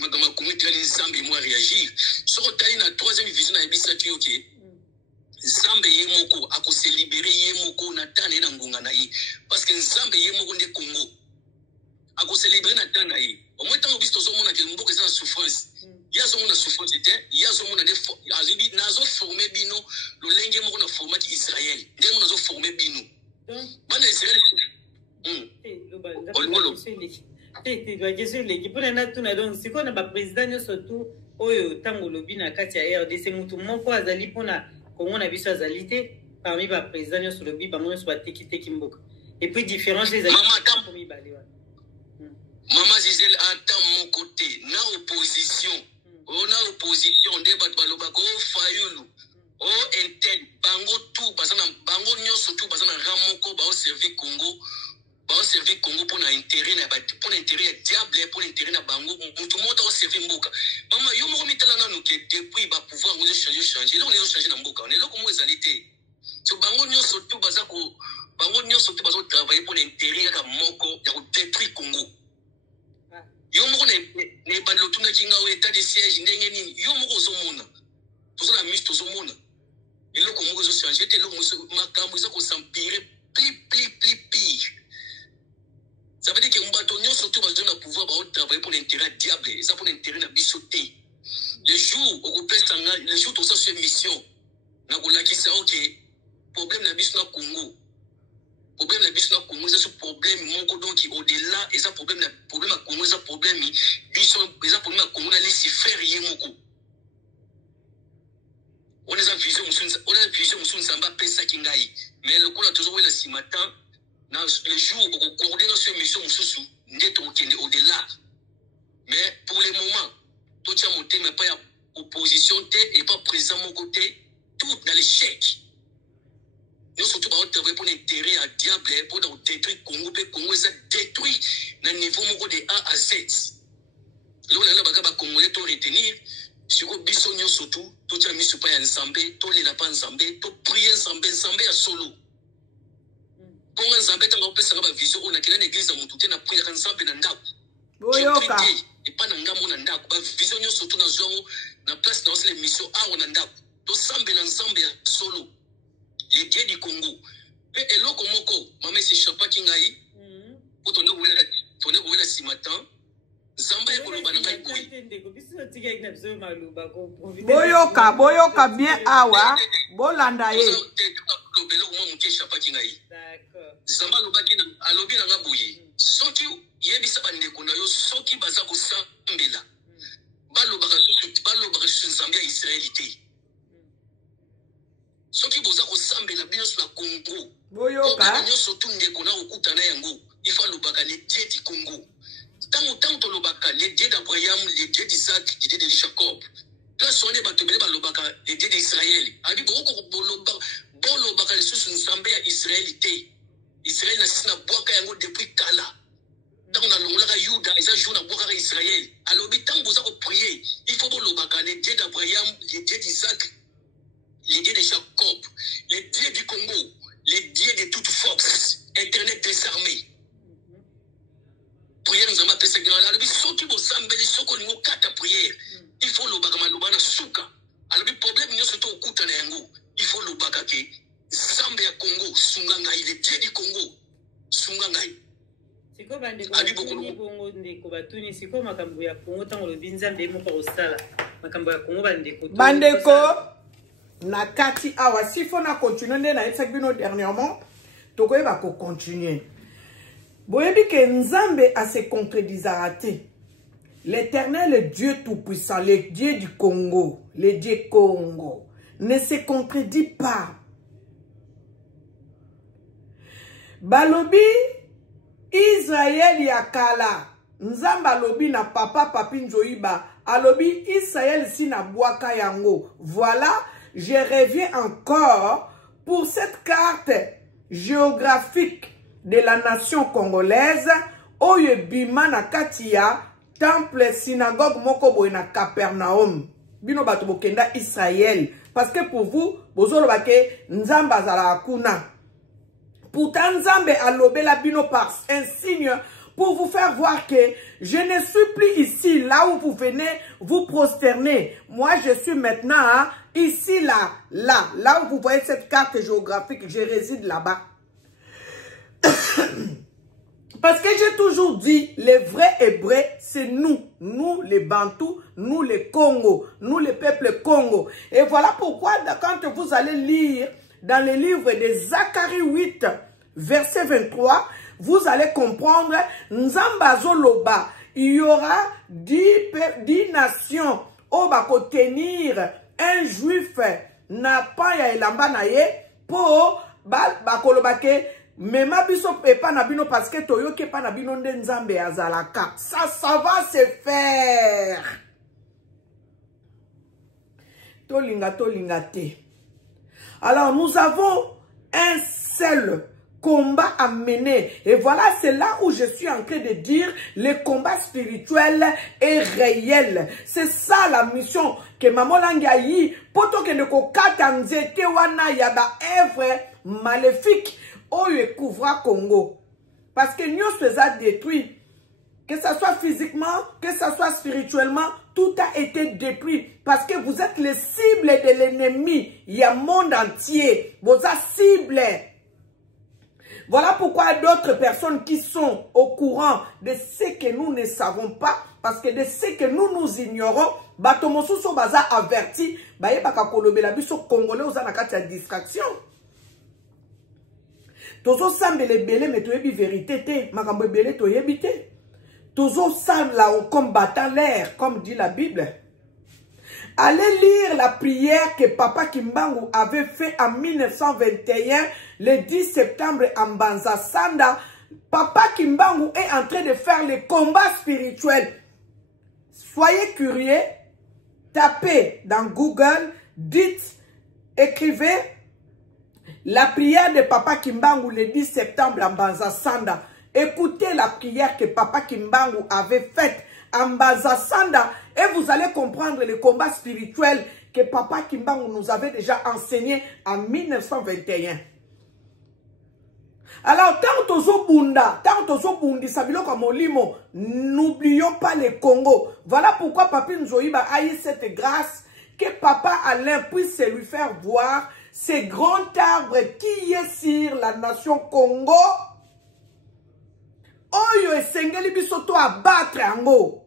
Réagir. Sur la troisième vision, Nzambe yemoko ako se libérer yemoko na tane na ngunga na ye parce que Nzambe yemoko nde Congo ako se libérer na tane na ye. Au moins tant biso zomona ke mboka eza souffrance. Ya zomona souffrance te, ya zomona de azubi nazo former bino lolenge moko na format Israël. Ndemo nazo former bino. Bana Israël. C'est quoi na président surtout oyo tango lobi na kati ya RDC mutu moko azali pona Congo na biso azalité parmi ba président sur le bi ba mona so batekiteki mboka et puis différence les amis comme balé Maman Gisèle attend mon côté na opposition on a opposition de bat balobako fayulu o intel bango tout bazana bango nyonso tout bazana ramoko ba servir Congo pour l'intérêt pour l'intérêt diable pour l'intérêt na bango mutu mota o servir mboka mama yo moko mitala nanu ke depuis ba pouvoir on changer là on est changer na mboka on est là comme ezalité so bango nyonso tout bazako bango nyonso tout bazo travailler pour l'intérêt ya moko ya ko détruire Congo yo moko ne bandlo tuna kinga o état de siège ndenge nini yo moko ozomona tozona mise tozomona eloko moko zo changer te eloko makambo za ko s'empirer pire. Ça veut dire que Mbato surtout besoin de pouvoir travailler pour l'intérêt diable et ça pour l'intérêt de bisoté. Le jour où on peut s'engager, le jour où on s'en fait mission, na kolaki ça ok problème na biso na Congo. Problème na biso na Congo c'est ce problème moko donc au-delà et ça problème à Congo ça problème biso et ça problème à Congo na laisser faire yemoko. On a vision musun samba pesa kingai mais le coup là toujours là si matin le jour où on coordonne cette mission au-delà. Mais pour le moment, tout ça monté, mais pas opposition et pas présent mon côté, tout dans l'échec. Nous surtout pour travailler pour l'intérêt à diable, pour détruire Congo, et Congo est détruit dans le niveau de A à Z. Là, on a Congolais tout retenir. Si vous bisogno surtout, tout ça mis sur pas ensemble, tout les lapins ensemble, tout prier ensemble à solo. Pour Nzambe tanga opesa ba vision on a kila l'église ya mutu tena prier Nzambe na ndako. Boyoka. Et pas na ngamo na ndako ba vision nyo surtout na zongo na place dans les missions a na ndako. To sambe na Nzambe ya solo. Les dieux du Congo. Et eloko moko mama se chapa kingai. Pour ton ouvrir si matin. Nzambe ko loba na ngai kui. Boyoka bien awa. Bolanda ye. Zamba lobaki na alobi na ngaboye soki yebisa bandeko na yo soki baza ko sambela balobaka susu Nzambe ya Israelite soki boza ko sambela bino na Congo boyoka nyonso tu ndeko na okuta na yango ifa lobaka les dieux du Congo tango to lobaka les dieux d'Abraham les dieux d'Isaac les dieux de Jacob place on est batobele balobaka les dieux d'Israël abi boko bolobaka susu Nzambe ya Israelite Israël na sina boaka yango depuis kala. Tant on a l'ongla Yuda, ils ont joué na boaka Israël. Alors tant vous avez prié, il faut bolobaka les dieux d'Abraham, les dieux d'Isaac, les dieux de Jacob, les dieux du Congo, les dieux de toute force, Éternel désarmé. Prière nous a pesa gana. Alors soki bo sambeli soko ningo kata prière. Il faut lobaka malobana suka. Alors problème nyo soto okuta na yango. Il faut lobaka ke Nzambe ya Congo, Sungangai, les dieux du Congo, Sungangai. Siko bande Congo ndeko batuni siko makambo ya Congo tango lobi Nzambe moko osala makambo ya Congo bandeko na kati awa sifo na continuer nde na etsak bino dernièrement tokoyeba ko continuer boyebi ke Nzambe a se concrétisera te L'Éternel Dieu Tout-Puissant, le Dieu du Congo, le Dieu Congo, ne se contredit pas. Balobi, Israël yakala, Nzamba lobi na papa papi njoiba, alobi Israël si na boaka yango. Voilà, je reviens encore pour cette carte géographique de la nation congolaise, oye bima na katia, temple, synagogue, moko boy na Capernaum. Bino bato bokenda Israël. Parce que pour vous, bozolo bake nzamba zala akuna. Pourtant, nzambe a lobé la bino par un signe pour vous faire voir que je ne suis plus ici, là où vous venez vous prosterner. Moi, je suis maintenant ici, là où vous voyez cette carte géographique, je réside là-bas. Parce que j'ai toujours dit, les vrais Hébreux, c'est nous les Bantous, nous les Congo, nous les peuples Congo. Et voilà pourquoi, quand vous allez lire dans le livre de Zacharie 8, verset 23, vous allez comprendre, Nzambazo Loba, il y aura 10 nations où bako tenir un juif na pa ya elamba na ye pour bako lobake mema biso epa na bino parce que toyoki epa na bino nde nzambe azalaka. Ça va se faire. Tolinga te. Alors nous avons un seul combat à mener. Et voilà, c'est là où je suis en train de dire, le combat spirituel est réel. C'est ça la mission que Maman Langayi, poto que ne kokata nzete wana yaba œuvre maléfique, oye couvra Congo. Parce que nous faisons détruit. Que ce soit physiquement, que ce soit spirituellement, tout a été détruit. Parce que vous êtes les cibles de l'ennemi. Il y a un monde entier. Vous êtes cibles. Voilà pourquoi d'autres personnes qui sont au courant de ce que nous ne savons pas, parce que de ce que nous ignorons, Batomosu so baza averti, baye baka kolobe la biso congolais oza na kati ya distraction. Tozo sambele bele mais toyebi vérité te, makambo bele toyebi te. Tozo semble là au combattant l'air, comme dit la Bible. Allez lire la prière que Papa Kimbangu avait fait en 1921, le 10 septembre en Banzasanda. Papa Kimbangu est en train de faire le combat spirituel. Soyez curieux, tapez dans Google, dites, écrivez la prière de Papa Kimbangu le 10 septembre en Banzasanda. Écoutez la prière que Papa Kimbangu avait faite en Banzasanda et vous allez comprendre le combat spirituel que Papa Kimbangu nous avait déjà enseigné en 1921. Alors, tant aux Bunda, tant aux Bundi, Sabilo comme Olimo, n'oublions pas le Congo. Voilà pourquoi Papi Nzoïba a eu cette grâce que Papa Alain puisse lui faire voir ce grand arbre qui est sur la nation Congo. Oyo esengeli biso to abattre yango.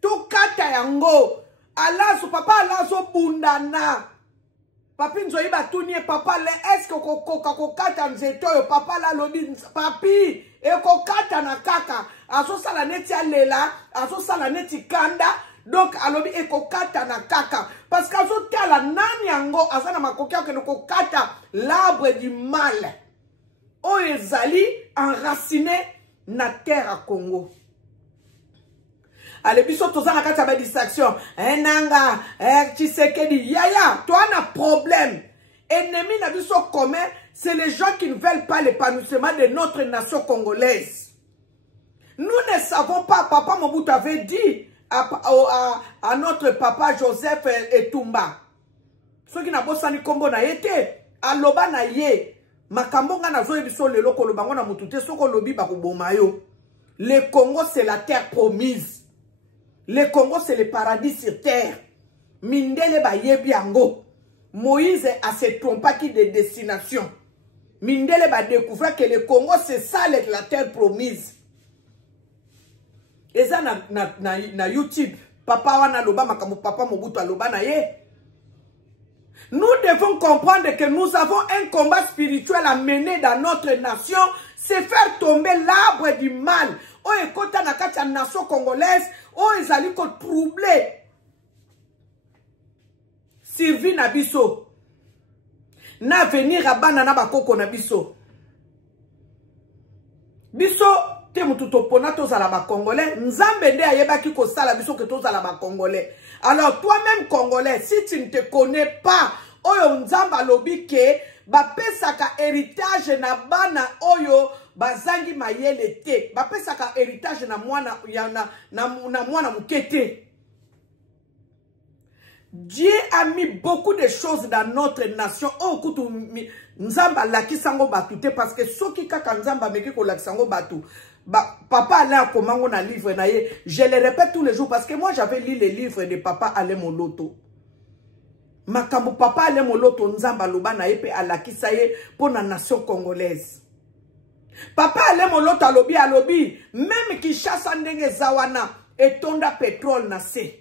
To kata yango. Alazo papa alazo bundana. Papi nzoyiba tunie papa le est-ce que ko kata nzeto yo papa la lobi papi e ko kata na kaka. Aso sala neti alela, aso sala neti kanda. Donc alobi e ko kata na kaka parce qu'azo tala nani yango azana makokia ke no ko kata l'arbre du mal. Oyo ezali enraciné na terre à Congo. Allez, biso toza na kati ya distraction. Nanga, Tshisekedi, yaya, toi na problème. Ennemi na biso commun, c'est les gens qui ne veulent pas l'épanouissement de notre nation congolaise. Nous ne savons pas, Papa Mobutu avait dit à notre papa Joseph Etumba. Ceux qui n'a pas sani kombo na yete, aloba na ye. Makambonga na zoe biso lelo kolobango na mutute soko lobi bakuboma yo. Le Congo c'est la terre promise. Le Congo c'est le paradis sur terre. Mindele ba yebi ango. Moïse a se trompé de destination. Mindele ba découvert que le Congo c'est ça la terre promise. Et ça na YouTube. Papa wana loba makambo papa Mobutu aloba na ye. Nous devons comprendre que nous avons un combat spirituel à mener dans notre nation. C'est faire tomber l'arbre du mal. oyo ekota na kati ya nation congolaise oyo ezali ko troubler survie na biso na venir abana na bakoko na biso te mutu topona tozala ba congolais nzambe nde ayebaki kosala biso ke tozala ba congolais. Alors toi-même congolais, si tu ne te connais pas oyo nzambe alobi ke bapesaka héritage na bana oyo bazangi mayele te, bapesaka héritage na mwana na mwana mukete. Dieu a mis beaucoup de choses dans notre nation. Oh, kutu nzamba lakisango batu te parce que soki kaka nzamba meki ko lakisango batu. Papa Alain Komango na livre na ye. Je le répète tous les jours parce que moi j'avais lu les livres de Papa Alain Moloto. Makambo Papa Alain Moloto nzamba loba na ye pe alakisa ye pour la nation congolaise. Papa Alain Moloto alobi même qui chasse ndenge zawana etonda pétrole na se.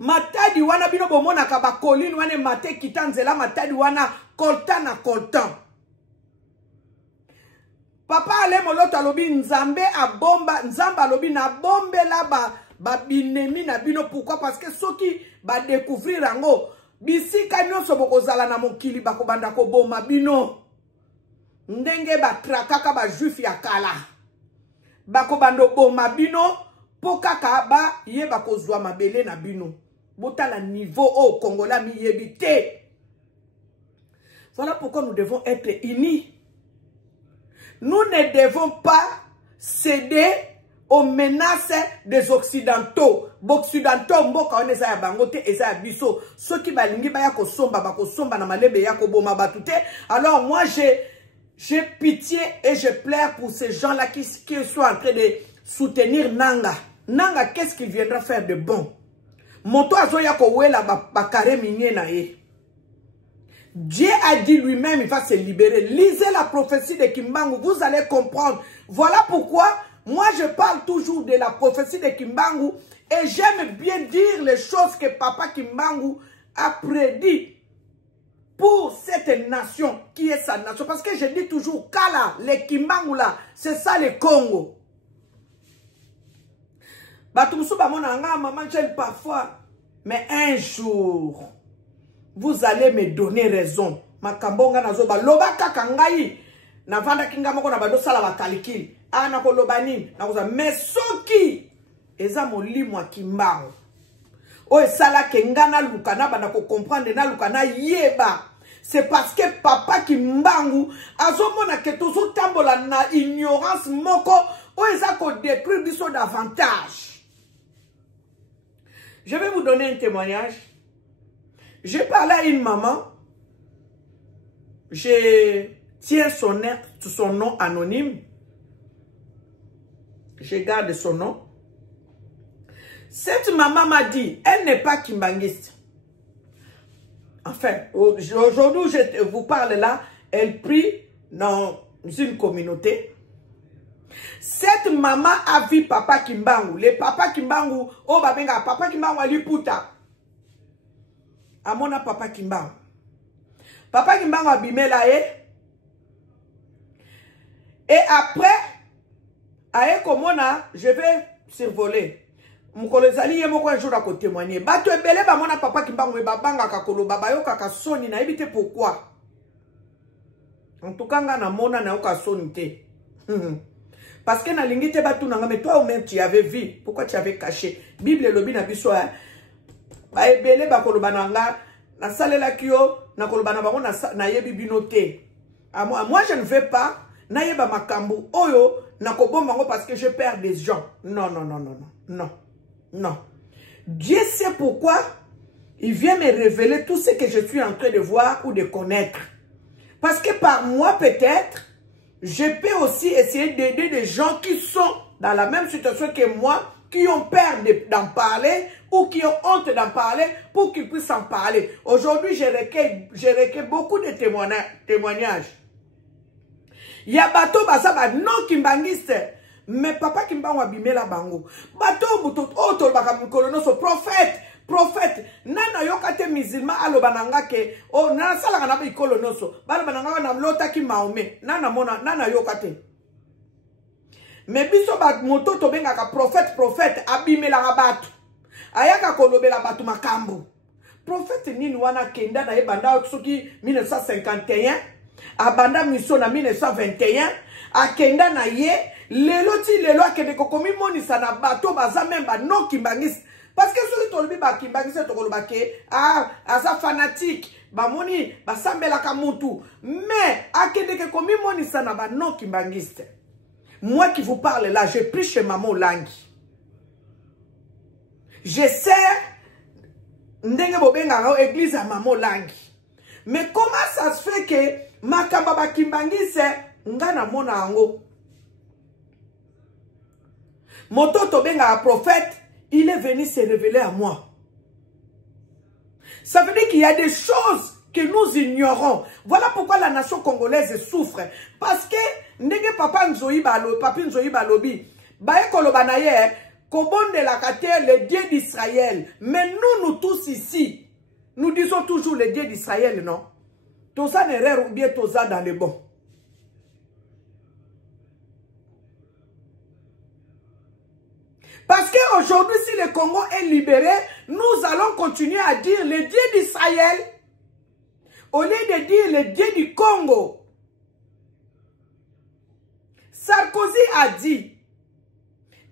Matadi wana bino bomona ka ba colline wana mate kitanzela matadi wana coltan na coltan. Papa Alain Moloto alobi nzambe abomba nzamba alobi na bombe la ba binemi na bino. Pourquoi? Parce que soki ba découvrir ango bisika nyonso bokozala na mokili bakobanda ko boma bino ndenge ba trakaka ba juif ya kala bakobando boma bino po kaka ba ye bakozwa mabele na bino. Botala niveau au Congolais mi yebite. Voilà pourquoi nous devons être unis. Nous ne devons pas céder aux menaces des Occidentaux. Occidentaux, mboka on eza ya bangote, eza ya biso. Ceux qui balingi ba ya kosomba na malebe ya koboma batute. Alors moi j'ai pitié et je pleure pour ces gens-là qui sont en train de soutenir Nanga. Nanga, qu'est-ce qu'il viendra faire de bon? Moto azoya kowela bakare minye na ye. Dieu a dit lui-même, il va se libérer. Lisez la prophétie de Kimbangu, vous allez comprendre. Voilà pourquoi, moi je parle toujours de la prophétie de Kimbangu et j'aime bien dire les choses que Papa Kimbangu a prédit pour cette nation qui est sa nation. Parce que je dis toujours, Kala, les Kimbangu là, c'est ça le Congo. Maman, parfois, mais un jour, vous allez me donner raison. Makambonga nazoba loba kakangai na vanda kinga moko na bado sala ba kalikili. Ana ko lobani na koza mesoki eza molimo wa Kimbangu. O esala kenga na luka na bana ko comprendre na luka na yeba. C'est parce que Papa Kimbangu azomona ke tozo tambola na ignorance moko o eza ko détruire biso davantage. Je vais vous donner un témoignage. J'ai parlé à une maman. Je tiens son nom anonyme. Je garde son nom. Cette maman m'a dit, elle n'est pas kimbanguiste. Enfin, aujourd'hui, je vous parle là, elle prie dans une communauté. Cette maman a vu Papa Kimbangu. Le Papa Kimbangu, oh babenga, Papa Kimbangu a lu puta. Amona Papa Kimbangu. Papa Kimbangu a bimé là et après, aye komona, je vais survoler. Mkolezali ye moko un jour à côté témoigner. Bato ebele ba mona Papa Kimbangu e babanga kakolo babayo kaka soni na ebite pourquoi. En tout cas, na mona na yoka soni te. Parce que na lingite batu nanga, mais toi même tu avais vu. Pourquoi tu avais caché? Bible lobi na biso ba ebele ba koloba nanga na salela kio na koloba na bango na yebi binote. Moi je ne veux pas na yeba makambu oyo na kobomba ngo parce que je perds des gens. Non non non non non non non. Dieu sait pourquoi il vient me révéler tout ce que je suis en train de voir ou de connaître. Parce que par moi peut-être je peux aussi essayer d'aider des gens qui sont dans la même situation que moi, qui ont peur d'en parler ou qui ont honte d'en parler pour qu'ils puissent en parler. Aujourd'hui, je recueille beaucoup de témoignages. Il y a bateau basaba non kimbangiste, mais Papa Kimbangu abimé la bango. Bateau muto auto bakabukolonoso prophète nana yokate musulman alobananga ke o nana sala na ba ikolonoso balobananga na lota ki Mahomet nana mona nana yokate Mais biso ba moto to benga ka prophète abimela batu. Ayaka kolobela batu makambo. Prophète nini wana kenda na ebanda soki 1951, abanda mission na 1921, akenda na ye, lelo akende kokomi monisa na bato baza memba no kimbangisi. Parce que soki tolobi ba kimbangisi to koloba ke asa fanatique, ba moni basambela ka mutu, mais akende kokomi monisa na ba no kimbangisi. Moi qui vous parle là, je prie chez Maman Langi. J'essaie ndenge bobenga église à Maman Langi. Mais comment ça se fait que makamba kimbangise ngana mona ango? Moto tobenga prophète, il est venu se révéler à moi. Ça veut dire qu'il y a des choses que nous ignorons. Voilà pourquoi la nation congolaise souffre. Parce que ndenge papa Nzoï Balobi, bae kolobanaye, kobonde la kate le Dieu d'Israël. Mais nous tous ici, nous disons toujours le Dieu d'Israël, non? Toza n'erreur ou bien toza dans le bon. Parce qu'aujourd'hui, si le Congo est libéré, nous allons continuer à dire le Dieu d'Israël au lieu de dire le Dieu du Congo. Sarkozy a dit,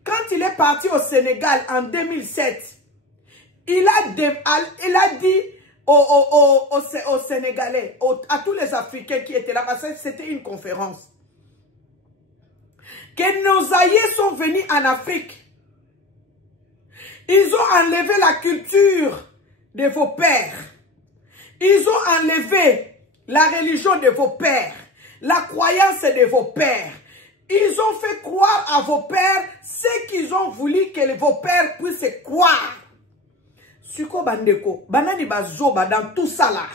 quand il est parti au Sénégal en 2007, il a dit aux Sénégalais, à tous les Africains qui étaient là, parce que c'était une conférence, que nos aïeux sont venus en Afrique. Ils ont enlevé la culture de vos pères. Ils ont enlevé la religion de vos pères, la croyance de vos pères. Ils ont fait croire à vos pères ce qu'ils ont voulu que vos pères puissent croire. Suko bandeko, banani bazoba dans tout ça là.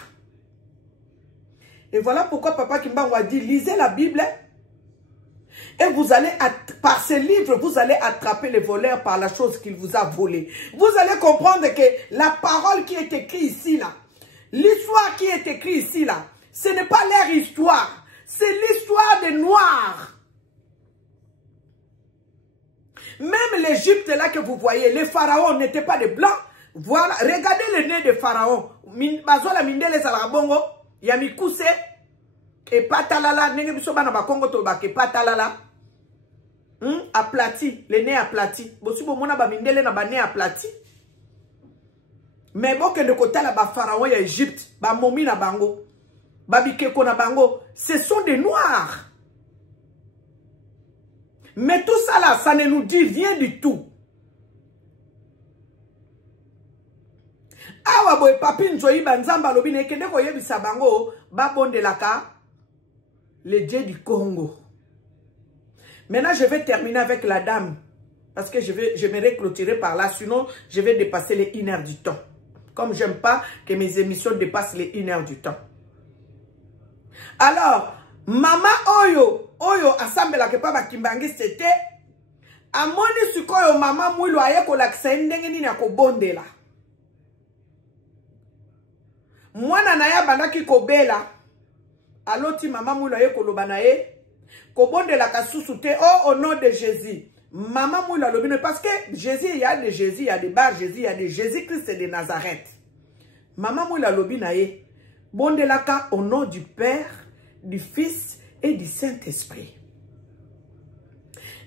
Et voilà pourquoi Papa Kimbangu a dit, lisez la Bible. Et vous allez, par ces livres, vous allez attraper les voleurs par la chose qu'il vous a volé. Vous allez comprendre que la parole qui est écrite ici, là, l'histoire qui est écrite ici, là, ce n'est pas leur histoire. C'est l'histoire des Noirs. Même l'Égypte, là, que vous voyez, les pharaons n'étaient pas des blancs. Voilà, regardez le nez des pharaons. Bazola mindele salabongo, yamikuse, et patalala, nengebisoba na bakongo tobake, patalala. Aplati, le nez aplati. Bosi bomona ba mindele na ba nez aplati. Mais bon que de côté là, ba pharaon ya Égypte, ba momi na bango, ba bikeko na bango, ce sont des Noirs. Mais tout ça là, ça ne nous dit rien du tout. Awa boy papi nzoyi banzamba lobi ne kende ko yebisa bango ba bonde laka le Dieu du Congo. Maintenant je vais terminer avec la dame parce que je vais clôturer par là, sinon je vais dépasser les 1 heure du temps. Comme j'aime pas que mes émissions dépassent les 1 heure du temps. Alors, Mama Oyo assemble la kepa bakimbangi c'était amoni sukoyo mama mwilo aye ko lakisa ndenge nini akobondela. Mwana na ya bandaki kobela aloti mama mwilo aye koloba na ye kobondela kasusu te au nom de Jésus. Mama mwilo alobino parce que Jésus, il y a de Jésus, il y a de bar Jésus, il y a de Jésus-Christ de Nazareth. Mama mwilo alobina ye bondelaka au nom du Père, du Fils et du Saint-Esprit.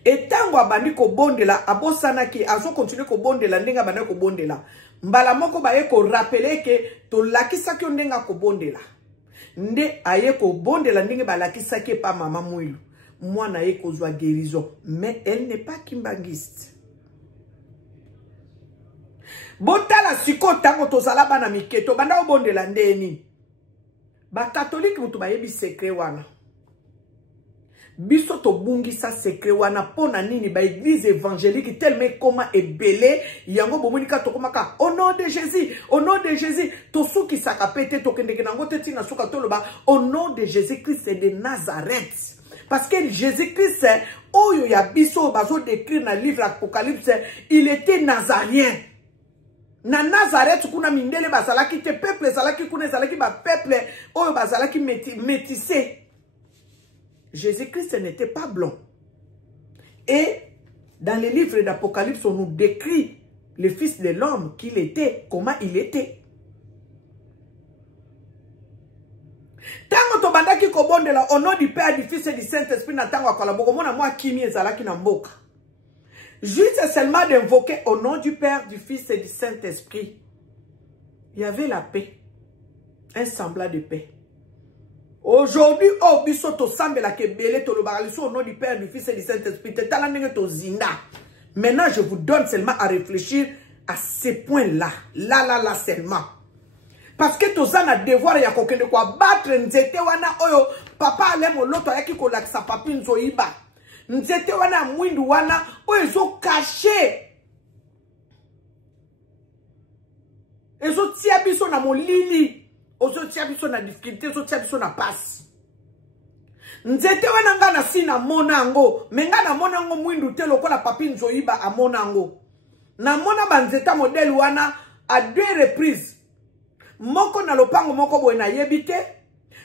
Et tango abandi ko bondela abosana ki azo continue ko bondela ndenga banda ko bondela mbala moko baye ko rappeler que to lakisa ki ndenga ko bondela nde aye ko bondela ndenge balakisa ki pa mama mwilu mwana ye ko zwa guérison, mais elle n'est pas kimbangiste. Botala siko tango to sala bana miketo banda obondela ndeni ba catholique mutu bayebi secret wana biso to bungi sa secret wana pona nini ba église évangélique tellement comment ebele yango bomonika to komaka au nom de Jésus, au nom de Jésus to suki sakapete to kendeke nango teti na suka to loba au nom de Jésus-Christ de Nazareth. Parce que Jésus-Christ oyo ya biso bazo décrire na livre Apocalypse, il était nazarien. Na Nazareth kuna mindele bazalaki te peuple zalaki kuna zalaki ba peuple oyo bazalaki métissé. Jésus-Christ n'était pas blanc. Et dans les livres d'Apocalypse, on nous décrit le Fils de l'homme, qu'il était, comment il était. Tango to bandaki ko bondela au nom du Père, du Fils et du Saint-Esprit na tango akola boko mona mwa kimi ezalaki na mboka. Juste seulement d'invoquer au nom du Père, du Fils et du Saint-Esprit. Il y avait la paix. Un semblant de paix. Aujourd'hui, oh biso to sambela ke belé to lo baraliso au nom du Père, du Fils et du Saint-Esprit. Te talanenge to zinda. Maintenant, je vous donne seulement à réfléchir à ces points-là. Là seulement. Parce que tous ça na devoir ya kokende kwa battre nzete wana oyo papa alemo loto yaki ko laksa papi nzoiba. Nzete wana mwindu wana oyo zo caché. Ezo tia biso na molili. Ozo tia biso na difficulté, ozo tia biso na passe. Nzete wana nga na sina monango, menga na monango mwindu te lokola papi nzoiba a monango. Na mona banzeta modèle wana à 2 reprises. Moko na lopango moko boye na yebite,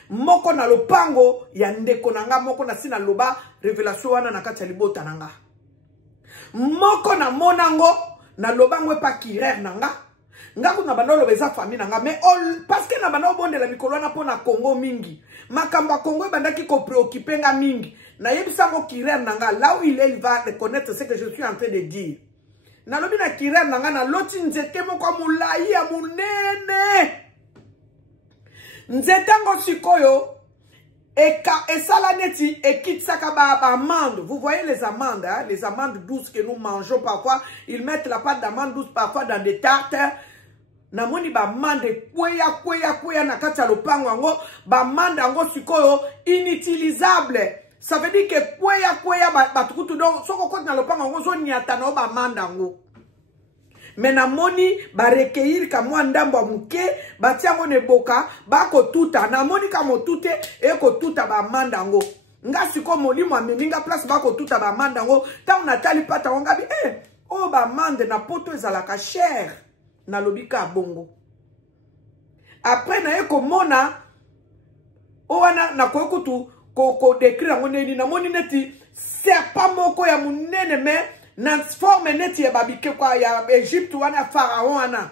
moko na lopango ya ndeko nanga, moko na sina loba révélation wana na kati ya libota nanga. Moko na monango na lobango pa kirer nanga. Nga kuna bandolo beza famille nanga, mais parce que na bandolo bonde la mikolo na pona Congo mingi. Makamba Congo bandaki ko préoccupé nga mingi. Na yebisa ngo kirer nanga, là où il va reconnaître ce que je suis en train de dire. Na lobi na kirer nanga na loti nzete moko mulai ya munene. Nzetango sikoyo et salaneti et kitsaka ba amande. Vous voyez les amandes, hein? Les amandes douces que nous mangeons parfois. Ils mettent la pâte d'amande douce parfois dans des tartes. Namoni ba amande kweya na kati ya lopango ango ba amande ango sikoyo inutilisable. Ça veut dire que kweya ba tukutu donc soko kote na lopango ango zo nyata na ba amande ango. Mais na moni ba recueillir ka mwa ndambo muke ba tiango ne boka ba ko tuta na moni ka mo tute e ko tuta ba mandango nga siko molimo ameminga place ba ko tuta ba mandango ta on atali pata ngabi o ba mande na poto ezalaka cher na lobika bongo. Après na e ko mona o wana na ko kutu ko décrire ngo neni na moni neti serpent moko ya munene me na forme neti ya babike kwa ya Egypte wana pharaon wana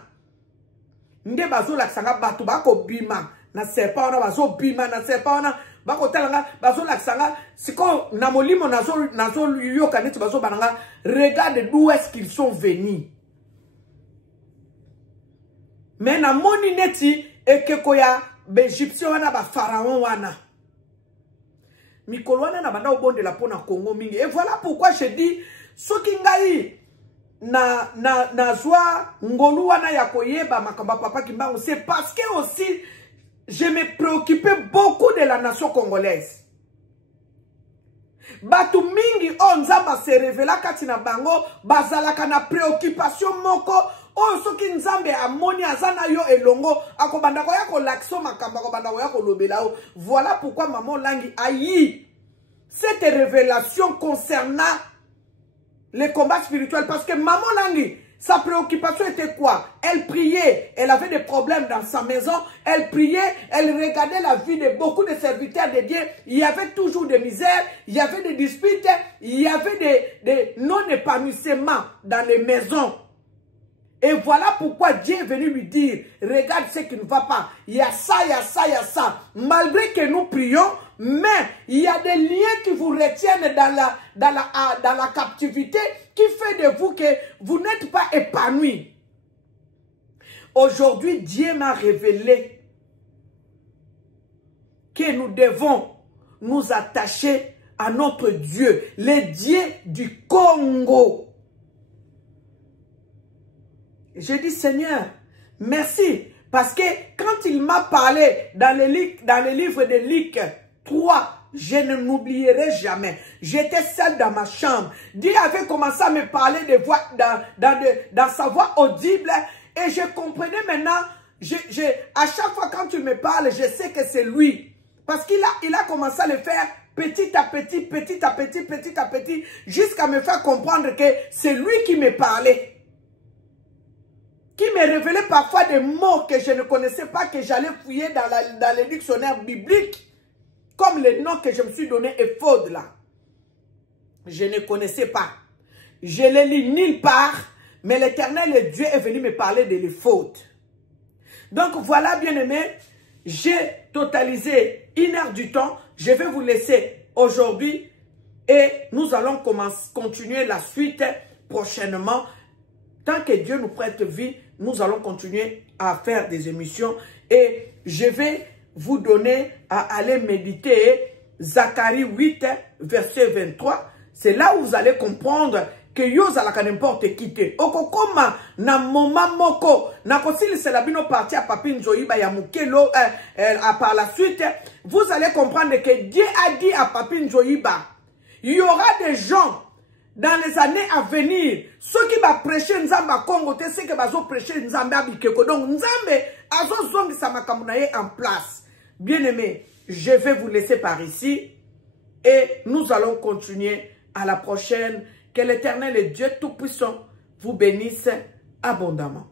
nde bazo laksanga batu bako bima na serpent wana bazo bima na serpent wana bako talanga bazo laksanga siko na molimo nazo yoka neti bazo bananga regarde d'où est-ce qu'ils sont venus. Mais na moni neti ekeko ya Egypte wana ba pharaon wana mikolo wana na banda obonde la pona Congo mingi. Et voilà pourquoi je dis soki ngai na zwa ngolu wana ya koyeba makamba papa kimbango, c'est parce que aussi je me préoccupais beaucoup de la nation congolaise. Batu mingi nzamba se révéla kati na bango bazalaka na préoccupation moko soki nzambe amoni azana yo elongo akobanda ko ya ko lakso makamba akobanda ko ya ko lobela. Voilà pourquoi maman Langi a eu cette révélation concernant les combats spirituels. Parce que maman Langi, sa préoccupation était quoi? Elle priait, elle avait des problèmes dans sa maison, elle priait, elle regardait la vie de beaucoup de serviteurs de Dieu. Il y avait toujours des misères, il y avait des disputes, il y avait des non-épanouissements dans les maisons. Et voilà pourquoi Dieu est venu lui dire, regarde ce qui ne va pas. Il y a ça, il y a ça, il y a ça. Malgré que nous prions, mais il y a des liens qui vous retiennent dans la captivité, qui fait de vous que vous n'êtes pas épanoui. Aujourd'hui, Dieu m'a révélé que nous devons nous attacher à notre Dieu, le Dieu du Congo. J'ai dit, Seigneur, merci. Parce que quand il m'a parlé dans les livres de Luc 3, je ne m'oublierai jamais. J'étais seule dans ma chambre. Dieu avait commencé à me parler de voix, dans sa voix audible. Et je comprenais maintenant. À chaque fois quand tu me parles, je sais que c'est lui. Parce qu'il a commencé à le faire petit à petit, jusqu'à me faire comprendre que c'est lui qui me parlait. Qui me révélait parfois des mots que je ne connaissais pas, que j'allais fouiller dans les dictionnaires bibliques, comme les noms que je me suis donné Éphod là. je ne connaissais pas. Je ne lis nulle part, mais l'Éternel et Dieu est venu me parler de les fautes. Donc voilà, bien-aimés, j'ai totalisé 1 heure du temps. Je vais vous laisser aujourd'hui et nous allons continuer la suite prochainement. Tant que Dieu nous prête vie, nous allons continuer à faire des émissions et je vais vous donner à aller méditer Zacharie 8, verset 23. C'est là où vous allez comprendre que yo zalaka n'importe qui te. Okokoma na moma moko na kosili c'est la bino parti à Papi Nzoyiba ya mukelo par la suite vous allez comprendre que Dieu a dit à Papi Nzoyiba il y aura des gens dans les années à venir ceux qui va prêcher Nzamba Congo te ceux qui va prêcher Nzamba Bikeko donc Nzambe azo zongi sa makamunaye en place. Bien aimé, je vais vous laisser par ici et nous allons continuer à la prochaine. Que l'Éternel et Dieu Tout-Puissant vous bénisse abondamment.